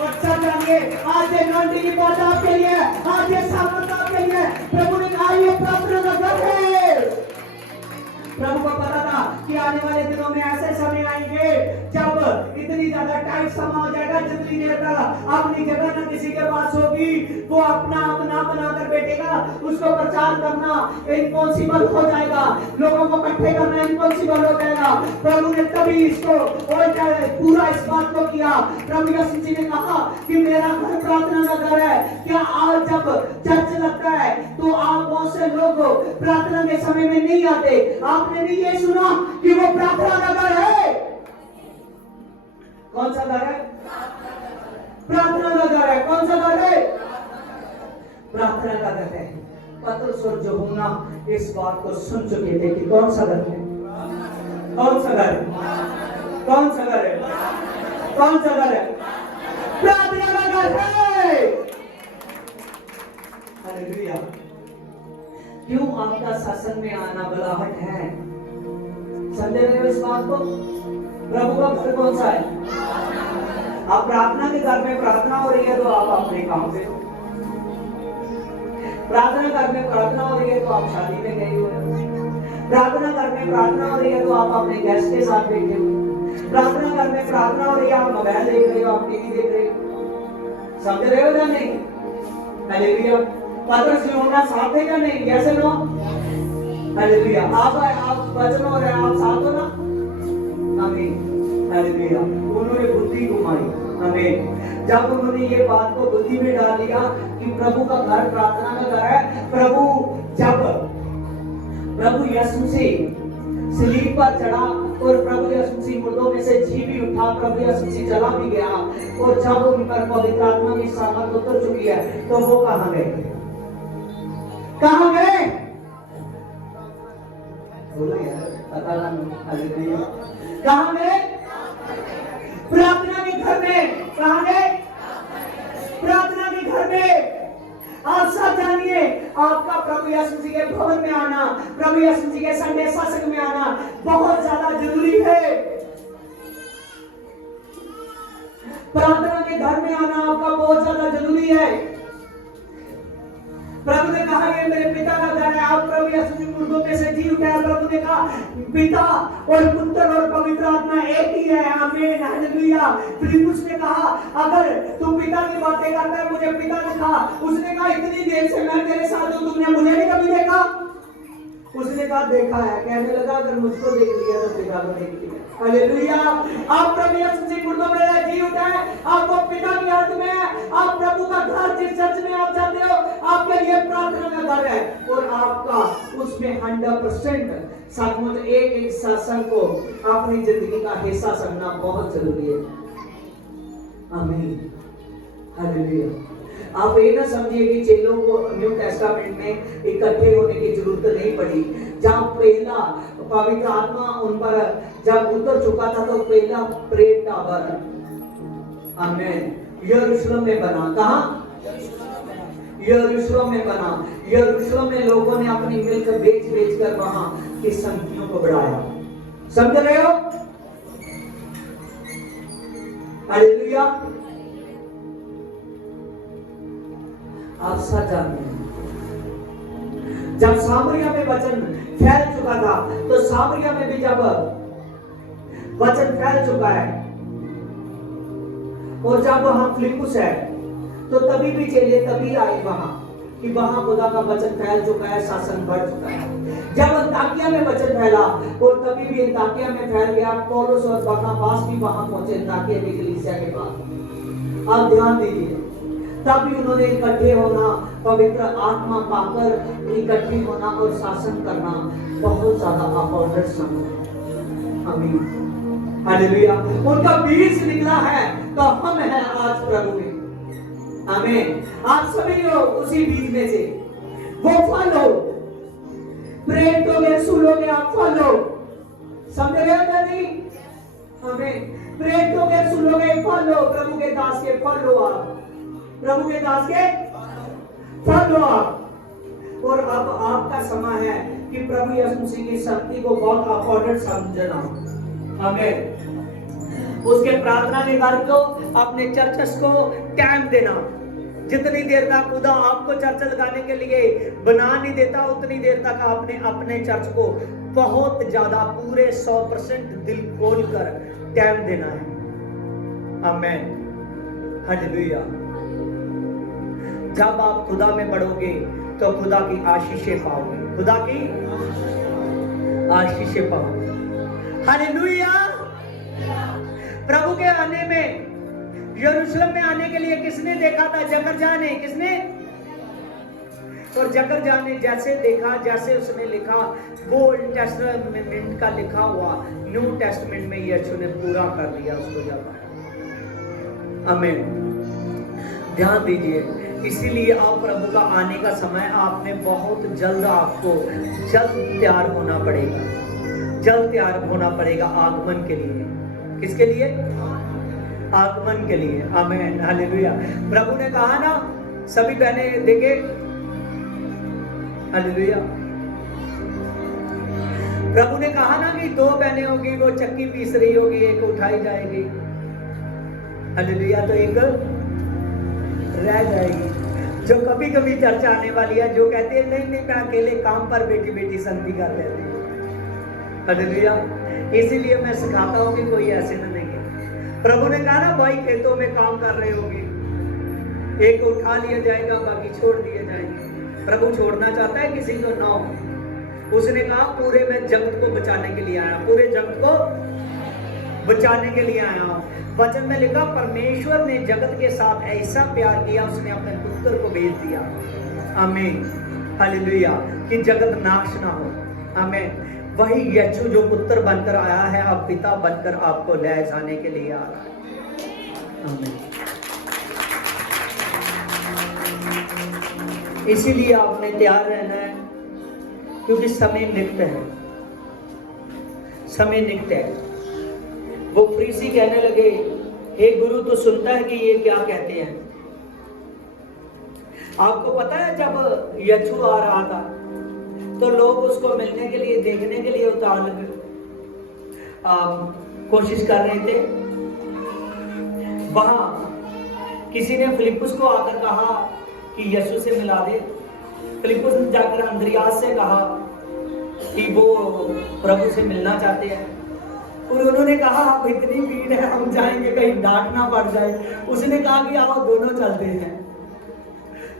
और चल जाएंगे। आज ये नौकरी की बात आपके लिए, आज ये सामर्थ आपके लिए। प्रभु ने कहा, ये प्रार्थना का घर है। प्रभु को पता था कि आने वाले दिनों में ऐसे समय आएंगे जब इतनी ज्यादा टाइट समय हो जाएगा, जितनी देर तक अपनी जगह न किसी के पास होगी, वो अपना बनाकर बैठेगा, उसको प्रचार करना इम्पॉसिबल हो जाएगा, लोगों को इकट्ठे करना इम्पॉसिबल हो जाएगा। प्रभु ने तभी इसको और पूरा इस बात को किया। प्रभु यीशु मसीह ने कहा कि मेरा घर प्रार्थना का घर है। क्या आज जब चर्च लगता है तो आप बहुत से लोग प्रार्थना के समय में नहीं आते? आपने भी ये सुना कि वो प्रार्थना का घर है। कौन सा घर है? प्रार्थना का घर है। कौन सा घर है? प्रार्थना का घर है। पतरस और यूहन्ना इस बात को सुन चुके थे कि कौन सा घर है, कौन सा घर है, कौन सा घर है, कौन सा घर है? प्रार्थना का घर है। हालेलुया। क्यों आपका सत्संग में आना बुलाहट है? समझ रहे हो इस बात को? प्रभु का घर कौन सा है? आप प्रार्थना के घर में प्रार्थना हो रही है तो आप अपने काम पे हो। प्रार्थना घर में प्रार्थना हो रही है तो आप शादी में गए हुए हो। प्रार्थना घर में प्रार्थना हो रही है तो आप अपने गेस्ट के साथ बैठे हो। प्रार्थना घर में प्रार्थना हो रही है, आप मोबाइल देख रहे हो, आप टीवी देख रहे हो। समझ रहे हो या नहीं? हालेलुया। पतरस यूहन्ना साथ है या नहीं? कैसे नो? हालेलुया। आप वचन हो रहे हैं, आप साथ हो ना? आमीन। हालेलुया। उन्होंने बुद्धि घुमाई। आमीन। जब उन्होंने ये बात को बुद्धि में डाल दिया कि प्रभु का घर प्रार्थना का घर है, प्रभु यीशु मसीह सलीब पर चढ़ा और प्रभु यीशु मसीह मुर्दों में से जी भी था, प्रभु यीशु मसीह चला भी गया, और जब उन पर पवित्र आत्मा की सामर्थ उतर चुकी है तो वो कहां गए? कहां गए? बोलो यार, पता नहीं। कहां गए? प्रार्थना के घर में। कहां गए? प्रार्थना के घर में। आप सब जानिए, आपका प्रभु यीशु मसीह के भवन में आना, प्रभु यीशु मसीह के संडे सत्संग में आना बहुत ज्यादा जरूरी है। प्रार्थना के घर में आना आपका बहुत ज्यादा जरूरी है। प्रभु ने कहा ये मेरे पिता का घर है, आप प्रभु यीशु मसीह मुर्दों में से जी उठा है। प्रभु ने कहा पिता और पुत्र और पवित्र आत्मा एक ही है। आमीन, हालेलुया। फिलिप्पुस ने कहा अगर तू पिता की बातें करता है मुझे पिता दिखा। उसने कहा इतनी देर से मैं तेरे साथ हूं, तुमने मुझे नहीं कभी देखा? उसने कहा देखा है। कहने लगा अगर मुझको देख लिया तो पिता को देख लिया। हालेलुया। आप प्रभु यीशु मसीह मुर्दों में जी उठा है, आपको पिता की याद में है। आप प्रभु का घर जिस चर्च में आप जाते हो आपके लिए प्रार्थना का घर है, और आपका उसमें 100% सचमुच एक सत्संग को अपनी जिंदगी का हिस्सा समझना बहुत जरूरी है। आमीन, हालेलुया। आप ये ना समझिए कि चेलों को न्यू टेस्टामेंट में इकट्ठे होने की जरूरत नहीं पड़ी। जब पहला पवित्र आत्मा उन पर जब उतर चुका था तो पहला प्रेम टावर आमीन यरूशलेम में बना। कहां? यरूशलेम में बना। यरूशलेम में लोगों ने अपनी मिल्क बेच कर वहां की संख्याओं को बढ़ाया। समझ रहे हो? हालेलुया। आप सच जानते हैं जब सामरिया में वचन फैल चुका था तो सामरिया में भी जब वचन फैल चुका है और जब वहां फिलिप्पुस है तो तभी भी चेले तभी आए वहां कि वहां खुदा का वचन फैल चुका है, शासन बढ़ चुका है। जब अंताकिया में वचन फैला और तभी भी अंताकिया में फैल गया। पौलुस और बरनबास भी वहां पहुंचे अंताकिया की कलीसिया के पास। आप ध्यान दीजिए, तब भी उन्होंने इकट्ठे होना, पवित्र आत्मा पाकर इकट्ठे होना और शासन करना बहुत ज्यादा अपॉर्चुनिटी समझ। आमीन, हालेलुया। उनका बीज निकला है तो हम हैं आज प्रभु में। आमीन। आप सभी हो उसी बीज में से, वो फल हो। प्रेम दोगे, सुनोगे, आप फल हो। समझ रहे हो दादी? आमीन। प्रेम दोगे, सुनोगे, फल हो। प्रभु के दास के फल हो आप। प्रभु के दास के फल हो आप। और अब आपका समय है कि प्रभु यीशु मसीह की शक्ति को बहुत अफोर्डेड समझना। आमीन। उसके प्रार्थना के घर को, अपने चर्चेस को टाइम देना। जितनी देर तक खुदा आपको चर्च लगाने के लिए बना नहीं देता उतनी देर तक आपने अपने चर्च को बहुत ज्यादा पूरे 100% दिल खोल कर टाइम देना है। आमीन, हालेलुया। जब आप खुदा में बढ़ोगे तो खुदा की आशीषें पाओगे, खुदा की आशीषें पाओगे। हालेलुया। प्रभु के आने में, यरूशलेम में आने के लिए किसने देखा था? जकरजा ने। किसने? और जकरजा ने जैसे देखा, जैसे उसने लिखा, वो ओल्ड टेस्टामेंट का लिखा हुआ न्यू टेस्टामेंट में यीशु ने पूरा कर दिया उसको जब आया। आमीन। ध्यान दीजिए, इसीलिए आप प्रभु का आने का समय आपने बहुत जल्द, आपको जल्द तैयार होना पड़ेगा, जल्द तैयार होना पड़ेगा आगमन के लिए। किसके लिए? आगमन के लिए। आमीन, हालेलुया। प्रभु ने कहा ना, सभी बहने देखे, हालेलुया। प्रभु ने कहा ना कि 2 बहनें होगी, वो चक्की पीस रही होगी, एक उठाई जाएगी, हालेलुया, तो एक रह जाएगी। जो कभी कभी चर्चा आने वाली है, जो कहते हैं नहीं मैं अकेले काम पर बेटी बेटी संगति कर लेती हूँ, हालेलुया। इसीलिए मैं सिखाता हूँ कि कोई ऐसे ना नहीं है। प्रभु ने कहा ना, भाई खेतों में काम कर रहे होंगे, एक को उठा लिया जाएगा, बाकी छोड़ दिए जाएंगे। प्रभु छोड़ना चाहता है किसी को ना हो। उसने कहा पूरे मैं जगत को बचाने के लिए आया, पूरे जगत को बचाने के लिए आया हूं। वचन में लिखा, परमेश्वर ने जगत के साथ ऐसा प्यार किया, उसने अपने पुत्र को भेज दिया। आमीन, हालेलुया, कि जगत नाश ना हो। आमीन। वही यीशु जो पुत्र बनकर आया है, अब पिता बनकर आपको ले जाने के लिए आ रहा है। आमीन। इसीलिए आपने तैयार रहना है, क्योंकि समय निकट है, समय निकट है। वो फरीसी कहने लगे, हे गुरु तो सुनता है कि ये क्या कहते हैं। आपको पता है जब यीशु आ रहा था तो लोग उसको मिलने के लिए, देखने के लिए कोशिश कर रहे थे। वहां किसी ने फिलिप्पुस को आकर कहा कि यीशु से मिला दे। फिलिप्पुस ने जाकर अंद्रियास से कहा कि वो प्रभु से मिलना चाहते हैं, और उन्होंने कहा अब इतनी भीड़ है, हम जाएंगे कहीं डांट ना पड़ जाए। उसने कहा कि आओ दोनों चलते हैं।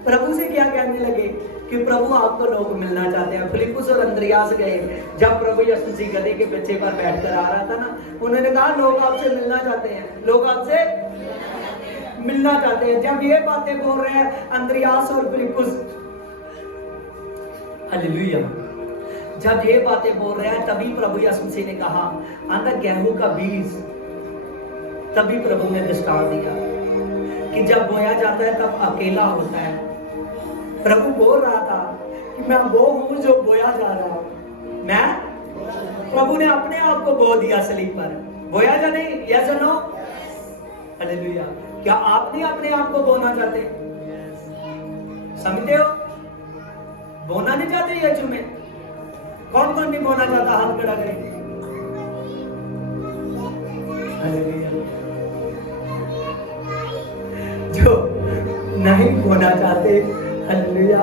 प्रभु से क्या कहने लगे कि प्रभु आपको लोग मिलना चाहते हैं। फिलिप्पुस और अंद्रियास गए। जब प्रभु यीशु मसीह गधे के पीछे पर बैठकर आ रहा था ना, उन्होंने कहा लोग आपसे मिलना चाहते हैं, लोग आपसे मिलना चाहते हैं। जब ये बातें बोल रहे हैं अंद्रियास और फिलिप्पुस, हालेलुया, जब ये बातें बोल रहे हैं तभी प्रभु यीशु मसीह ने कहा आंधा गेहूं का बीज। तभी प्रभु ने दृष्टांत दिया कि जब बोया जाता है तब अकेला होता है। प्रभु बोल रहा था कि मैं वो हूं जो बोया जा रहा हूं। मैं, प्रभु ने अपने आप को बो दिया सलीब पर। बोया या नहीं? यस और नो? हालेलुया। क्या आप नहीं अपने आप को बोना चाहते? समझते हो? बोना नहीं चाहते यीशु में? कौन कौन नहीं बोना चाहता? हाथ खड़ा करें। जो नहीं बोना चाहते, हालेलुया,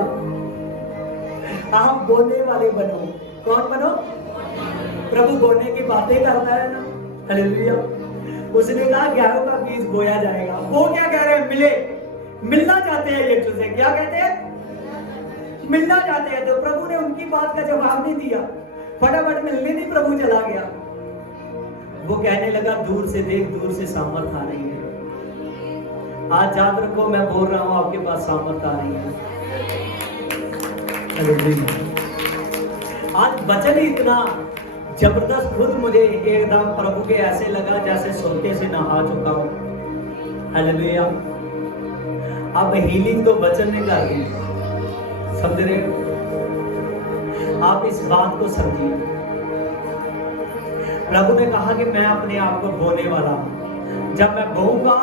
आप बोलने वाले बनो। कौन बनो? प्रभु बोलने की बातें करता है ना, हालेलुया। उसने कहा गेहूं का बीज बोया जाएगा। वो क्या कह रहे हैं? मिलना चाहते हैं यीशु से। क्या कहते हैं? मिलना चाहते हैं। तो प्रभु ने उनकी बात का जवाब नहीं दिया, फटाफट मिलने नहीं प्रभु चला गया। वो कहने लगा दूर से देख, दूर से सामर्थ आ रही है। आज याद रखो, मैं बोल रहा हूं आपके पास सामर्थ आ रही है। आज वचन ही इतना जबरदस्त, खुद मुझे एकदम प्रभु के ऐसे लगा जैसे सोते से नहा चुका हूं। हालेलुया। अब हीलिंग तो वचन ने कर दी, समझ रहे हो? आप इस बात को समझिए। प्रभु ने कहा कि मैं अपने आप को बोने वाला हूं। जब मैं बोऊंगा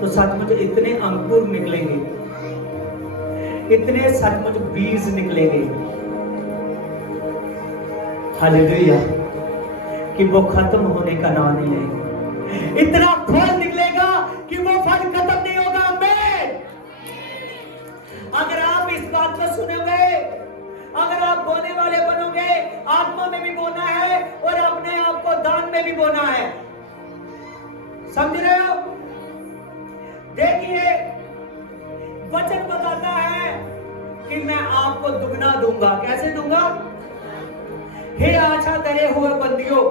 तो सचमुच इतने अंकुर निकलेंगे, इतने सचमुच बीज निकलेंगे, हालेलुया, कि वो खत्म होने का नाम नहीं लेगा। इतना फल निकलेगा कि वो फल खत्म नहीं होगा। मैं, अगर आप इस बात को सुनोगे, अगर आप बोने वाले बनोगे, आत्मा में भी बोना है और अपने आप को दान में भी बोना है। समझ रहे हो? देखिए, वचन बताता है कि मैं आपको दुगना दूंगा। कैसे दूंगा? हे आशा धरे हुए बंदियों,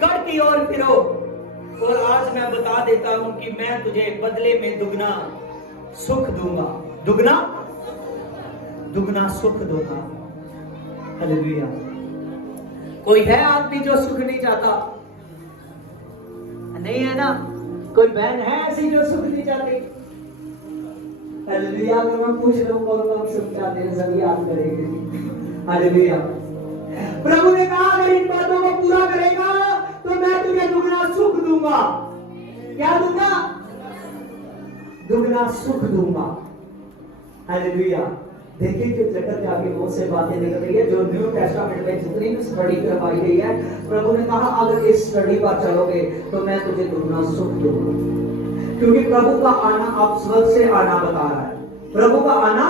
गढ़ की ओर फिरो। और आज मैं बता देता हूं कि मैं तुझे बदले में दुगना सुख दूंगा। दुगना सुख दूंगा। हालेलुया। कोई है आदमी जो सुख नहीं चाहता? नहीं है ना? कोई बहन है ऐसी जो सुख नहीं चाहती? हालेलुया। अगर मैं पूछ लूं कौन कौन सुख चाहते हैं, सभी याद करेंगे। हालेलुया। प्रभु ने कहा अगर इन बातों को पूरा करेगा तो मैं तुझे दुगना सुख दूंगा। क्या दूंगा? दुगना सुख दूंगा। हालेलुया। देखिए जो जगत जाके बहुत से बातें निकल रही है, जो न्यू टेस्टामेंट में जितनी भी स्टडी करवाई गई है, प्रभु ने कहा अगर इस स्टडी पर चलोगे तो मैं तुझे दुगना सुख दूंगा। क्योंकि प्रभु का आना अब स्वर्ग से आना बता रहा है। प्रभु का आना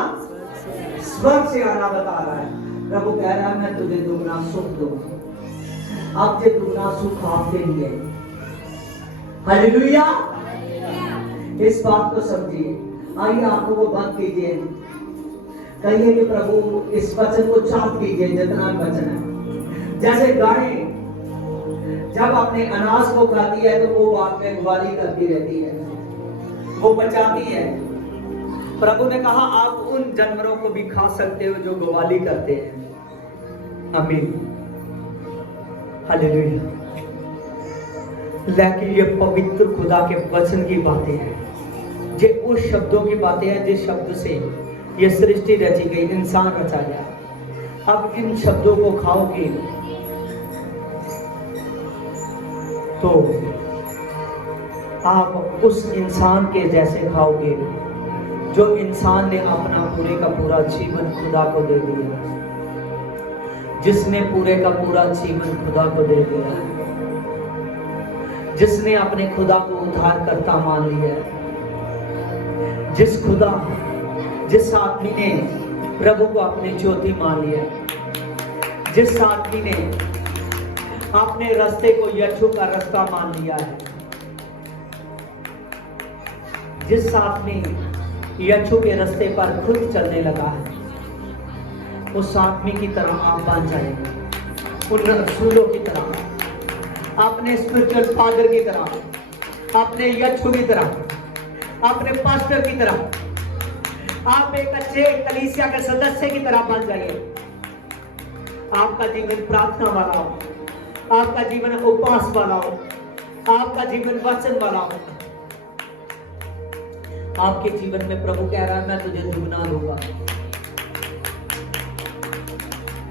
स्वर्ग से आना बता रहा है। प्रभु कह रहा है मैं तुझे दुगना सुख दूंगा। आपके दुगना सुख आपके लिए। हालेलुया। इस बात को समझिए। आइए आंखों को बंद कीजिए, कहिए कि प्रभु इस वचन को चाप कीजिए जितना वचन है। जैसे गाय जब अपने अनाज को खाती है तो वो बाद में ग्वाली करती रहती है, वो बचाती है। प्रभु ने कहा आप उन जानवरों को भी खा सकते हो जो ग्वाली करते हैं। आमीन। हालेलुया। लेकिन ये पवित्र खुदा के वचन की बातें हैं, ये उस शब्दों की बातें हैं जिस शब्द से ये सृष्टि रची गई, इंसान रचा गया। अब इन शब्दों को खाओगे तो आप उस इंसान के जैसे खाओगे जो इंसान ने अपना पूरे का पूरा जीवन खुदा को दे दिया, जिसने पूरे का पूरा जीवन खुदा को दे दिया, जिसने अपने खुदा को उद्धारकर्ता मान लिया, जिस आदमी ने प्रभु को अपनी ज्योति मान लिया, जिस आदमी ने अपने रास्ते को यीशु का रास्ता मान लिया है, जिस आदमी यीशु के रास्ते पर खुद चलने लगा है, उस आदमी की तरह आप बन जाएंगे, उन रसूलों की तरह, अपने स्पिरिचुअल फादर की तरह, अपने यीशु की तरह, अपने पास्टर की तरह, आप एक अच्छे कलीसिया के सदस्य की तरह बन जाइए। आपका जीवन प्रार्थना वाला हो, आपका जीवन उपवास वाला हो, आपका जीवन वचन वाला हो। आपके जीवन में प्रभु कह रहा है मैं तुझे दुगना दूंगा।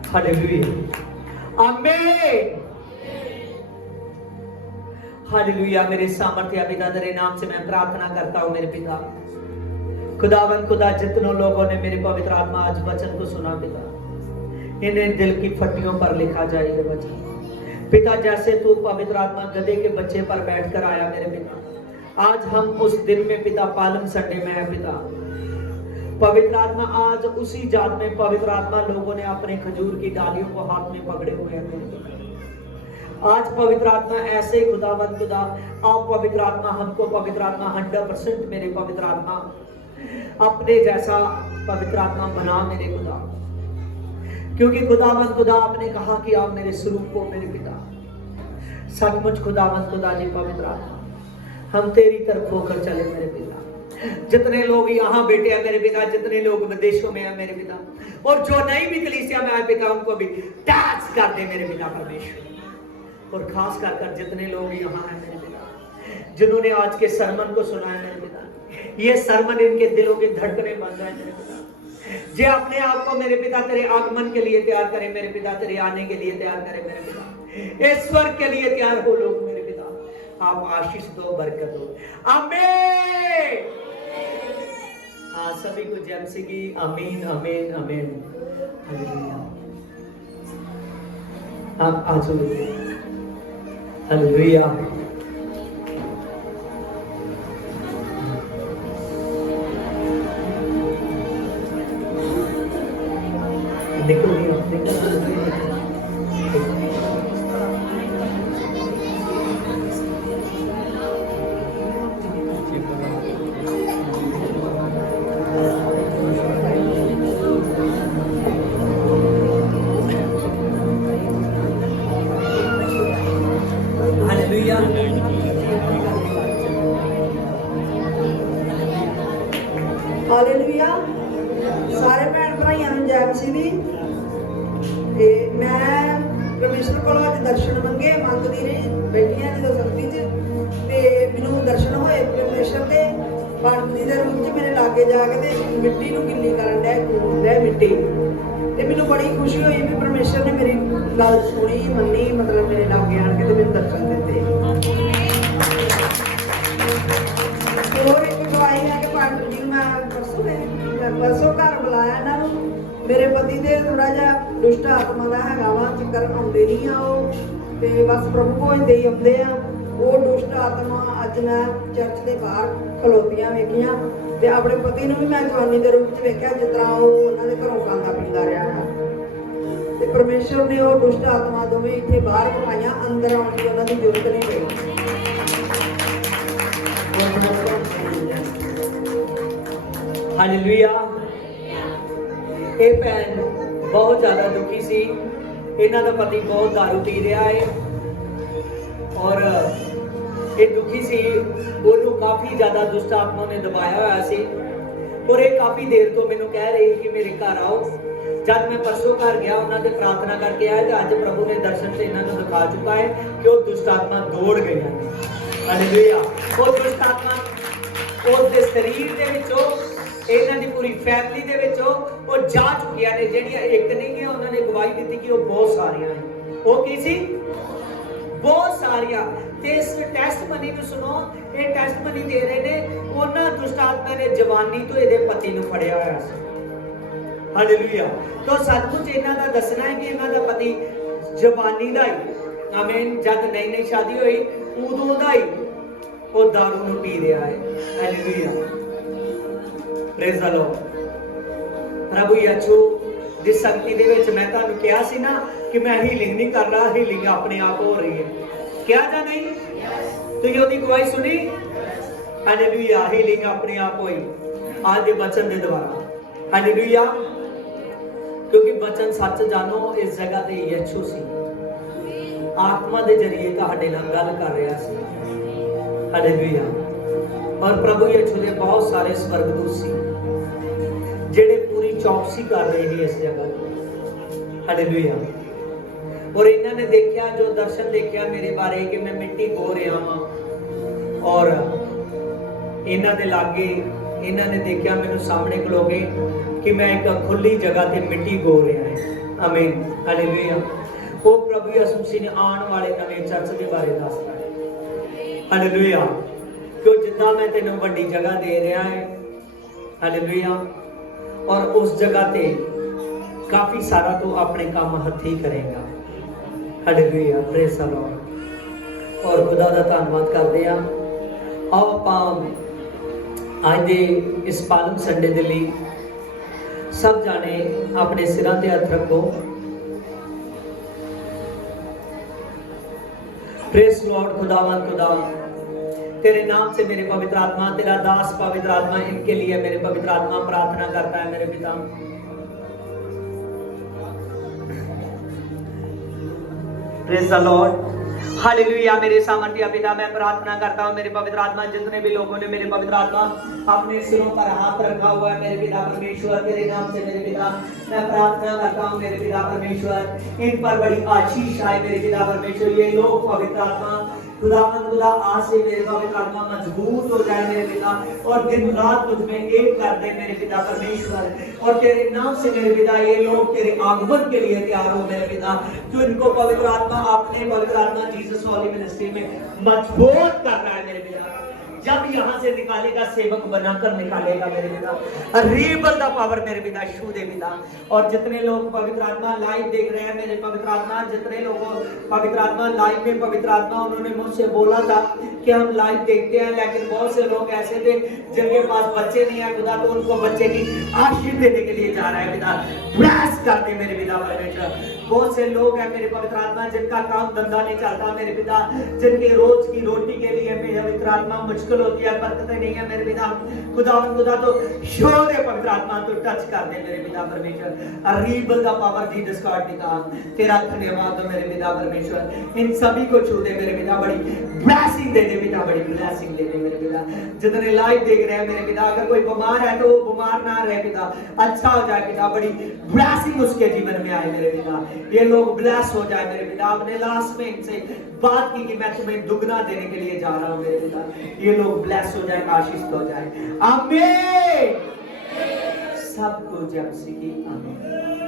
हालेलुया, आमीन, हालेलुया। मेरे सामर्थ्य पिता तेरे नाम से मैं प्रार्थना करता हूं मेरे पिता। खुदावन खुदा, जितनों लोगों ने मेरे पवित्र आत्मा आज वचन को सुना पिता, इन्हें दिल की फट्टियों पर लिखा जाए ये वचन पिता। जैसे तू पवित्र आत्मा गधे के बच्चे पर बैठकर आया मेरे पिता, आज हम उस दिन में पिता पालम संडे में है पिता। पवित्र आत्मा आज उसी जात में पवित्र आत्मा लोगों ने अपने खजूर की डालियों को हाथ में पकड़े हुए हैं मेरे पिता। आज पवित्र आत्मा ऐसे खुदावंद खुदा, आप पवित्र आत्मा हमको पवित्र आत्मा 100% मेरे पवित्र आत्मा अपने जैसा पवित्र आत्मा बना मेरे खुदा, क्योंकि खुदावंद खुदा आपने कहा कि आप मेरे स्वरूप को मेरे पिता। सचमुच खुदावंद खुदा जी पवित्र आत्मा हम तेरी तरफ होकर चले मेरे पिता। जितने लोग यहाँ बैठे हैं मेरे पिता, जितने लोग विदेशों में हैं मेरे पिता, और जो नई भी कलीसिया में आए पिता, उनको भी टच कर दे मेरे पिता परमेश्वर। और खास कर जितने लोग यहाँ हैं मेरे पिता, जिन्होंने आज के सरमन को सुना है मेरे पिता, ये सरमन इनके दिलों की धड़कने बन जाए मेरे पिता। जे अपने आप को मेरे पिता तेरे आगमन के लिए तैयार करे मेरे पिता, तेरे आने के लिए तैयार करे मेरे पिता, ईश्वर के लिए तैयार हो लोग मेरे पिता। आप आशीष दो, बरकत दो, आमीन। सभी को जय मसीह की आमीन आमीन आमीन। हालेलुया। आप आज हालेलुया। देखो हालेलुया। सारे भैन भाइयों ਨੂੰ ਜੈ ਮਸੀਹ ਦੀ। ਤੇ ਮੈਂ ਪਰਮੇਸ਼ਰ ਕੋਲੋਂ ਅੱਜ ਦਰਸ਼ਨ ਮੰਗੇ, ਮੰਗਦੀ ਰਹੀ, ਬੈਠੀਆਂ ਜਦੋਂ ਸੰਗਤੀ 'ਚ ਤੇ ਮੈਨੂੰ ਦਰਸ਼ਨ ਹੋਏ ਪਰਮੇਸ਼ਰ ਦੇ ਬਾਣੀ ਦੇ ਰੂਪ 'ਚ ਮੇਰੇ ਲਾਗੇ ਜਾ ਕੇ ਤੇ ਮਿੱਟੀ ਨੂੰ ਗਿੱਲੀ ਕਰਨ ਡਿਆ ਮਿੱਟੀ। ਤੇ ਮੈਨੂੰ ਬੜੀ ਖੁਸ਼ੀ ਹੋਈ ਵੀ ਪਰਮੇਸ਼ਰ ਨੇ ਮੇਰੀ ਗੱਲ ਸੁਣੀ, ਮੰਨੀ, ਮਤਲਬ ਮੇਰੇ ਲਾਗੇ ਆਣ ਕੇ ਤੇ ਮੈਨੂੰ ਦਰਸ਼ਨ ਦਿੱਤੇ। ਹੋਰ ਇੱਕ ਗਵਾਹੀ ਹੈ ਕਿ ਪਾਂਡੂ ਜੀ ਮੈਂ परसों घर बुलाया इन्हों। मेरे पति दे थोड़ा जिहा दुष्ट आत्मा का हैगा वा, चक्कर आउंदे नहीं आ, बस प्रभु भोजते ही आउंदे आ। वो दुष्ट आत्मा अज मैं चर्च के बाहर खलोतियां वेखियां ते अपने पति नूं भी मैं जवानी के रूप च वेख्या जिस तरह वो उन्होंने घरों खांदा पींदा रहा है। ते परमेश्वर ने वो दुष्ट आत्मा दोवें इत्थे बाहर बिठाईयां, अंदर आउण दी उन्हां दी जरूरत नहीं पई। हालेलुया। ये भैन बहुत ज़्यादा दुखी सी, इन्हां दा पति बहुत दारू पी रहा है और ये दुखी सी, उन्होंने काफ़ी ज़्यादा दुष्ट आत्मा ने दबाया हुआ सी और ये काफ़ी देर तो मैनू कह रही कि मेरे घर आओ जब मैं परसों घर गया उन्होंने प्रार्थना करके आया तो अज प्रभु ने दर्शन से इन्होंने दिखा चुका है कि वो दुष्ट आत्मा दौड़ गई है। हालेलुया। वो दुष्ट आत्मा उसके शरीर दे विचों इन्हां दी पूरी फैमिली दे विचों वो जा चुकियां ने, ਜਿਹੜੀਆਂ एक नहीं है उन्होंने गवाही दी कि वो बहुत सारियां हैं। वो की सी बहुत सारियां। ते इस टेस्टमनी ਨੂੰ सुनो, ये टेस्टमनी दे रहे ने ਉਹਨਾਂ दुष्ट आत्मा ने जवानी तो ਇਹਦੇ पति ਨੂੰ ਫੜਿਆ ਹੋਇਆ ਸੀ। हालेलुया। तो सचमुच इन्हां दा दसना है कि इन्हां दा पति जवानी दा ही, आमीन, जब नई नई शादी हुई उदों दा ही वो दारू ਨੂੰ पी रहा है। हालेलुया। Praise the Lord. प्रभु यीशु दी शक्ति दे विच मैं ਤੁਹਾਨੂੰ ਕਿਹਾ ਸੀ ਨਾ कि मैं हीलिंग नहीं कर रहा, हीलिंग अपने आप हो रही है। क्या जा नहीं? तो ये ओदी गवाही सुनी। हालेलुया। हीलिंग अपने आप हुई आज दे वचन दे द्वारा। हालेलुया। क्योंकि वचन सच जानो इस जगह ते यीशु सी आत्मा दे जरिए ਤੁਹਾਡੇ ਨਾਲ ਗੱਲ कर रहा सी। हालेलुया। और प्रभु यीशु दे बहुत सारे स्वर्गदूत सी जेड़े पूरी चौकसी कर रहे हैं इस जगह। हालेलुया। और इन्होंने देखा जो दर्शन देखा मेरे बारे कि मैं मिट्टी गो रहा हाँ और इन्हों दे लागे इन्होंने देखा मैंने सामने खलो के कि मैं एक खुली जगह ते मिट्टी गो रहा है। आमीन। हालेलुया। वो प्रभु यीशु मसीह ने आने वाले नवे चर्च के बारे दसदा है। हालेलुया। क्यों जितना मैं तेनों बड़ी जगह दे रहा है। हालेलुया। और उस जगह ते काफी सारा तो अपने काम हथी करेगा। हालेलुया। Praise the Lord. और खुदा दा धन्यवाद करते हैं। आओ आपां आज दे इस पालम संडे दे लई सब जाने अपने सिरां ते हथ रखो। Praise Lord. खुदावन खुदा तेरे नाम से मेरे पवित्र आत्मा, तेरा दास पवित्र आत्मा, इनके लिए मेरे पवित्र आत्मा प्रार्थना करता है। मेरे पिता प्रेज द लॉर्ड। हालेलुया। मेरे सामर्थ्य पिता मैं प्रार्थना करता हूँ मेरे पवित्र आत्मा, जितने भी लोगों ने मेरे पवित्र आत्मा अपने सिरों पर हाथ रखा हुआ है मेरे पिता परमेश्वर, तेरे नाम से मेरे पिता मैं प्रार्थना करता हूँ मेरे पिता परमेश्वर, इन पर बड़ी आशीष आए मेरे पिता परमेश्वर। ये लोग पवित्र आत्मा खुदावंद खुदा आज से मेरे पवित्र आत्मा मजबूत हो जाए मेरे पिता और दिन रात तुझ में एक कर दे मेरे पिता परमेश्वर। और तेरे नाम से मेरे पिता ये लोग तेरे आगमन के लिए तैयार हो मेरे पिता। तो इनको पवित्र आत्मा अपने पवित्र आत्मा जीसस हॉली मिनिस्ट्री में मजबूत कर रहा है मेरे पिता। जब यहाँ से निकालेगा सेवक बनाकर निकालेगा मेरे पिता। रीबल द पावर मेरे पिता शू दे पिता। और जितने लोग पवित्र आत्मा लाइव देख रहे हैं मेरे पवित्र आत्मा, जितने लोगों पवित्र आत्मा लाइव में पवित्र आत्मा उन्होंने मुझसे बोला था कि हम लाइव देखते हैं, लेकिन बहुत से लोग ऐसे थे जिनके पास बच्चे नहीं है खुदा, तो उनको बच्चे की आशीष देने के लिए जा रहा है पिता। ब्लेस कर दे मेरे पिता परमेश्वर। बहुत से लोग हैं मेरे पवित्र आत्मा जिनका काम धंधा नहीं चलता मेरे पिता, जिनके रोज की रोटी के लिए मेरे पवित्र आत्मा मुश्किल होती है, बरकतें नहीं है मेरे पिता खुदावंद खुदा। तो शो दे पवित्र आत्मा तो टच कर दे मेरे पिता परमेश्वर। रीबल द पावर जीसस गॉड पिता तेरा धन्यवाद हो मेरे पिता परमेश्वर। इन सभी को छू दे मेरे पिता, बड़ी ब्लेसिंग दे दे पिता, बड़ी ब्लेसिंग दे दे मेरे पिता। जितने लाइव देख रहे हैं मेरे पिता, अगर कोई बीमार है तो वो बीमार ना रहे पिता, अच्छा हो जाए पिता, बड़ी ब्लेसिंग उसके जीवन में आए मेरे पिता। ये लोग ब्लेस हो जाए मेरे पिता। आपने लास्ट में इनसे बात की कि मैं तुम्हें दुगना देने के लिए जा रहा हूं मेरे पिता। ये लोग ब्लेस हो जाए, आशीष हो जाए। आमीन। सब कुछ जब सीखी। आमीन।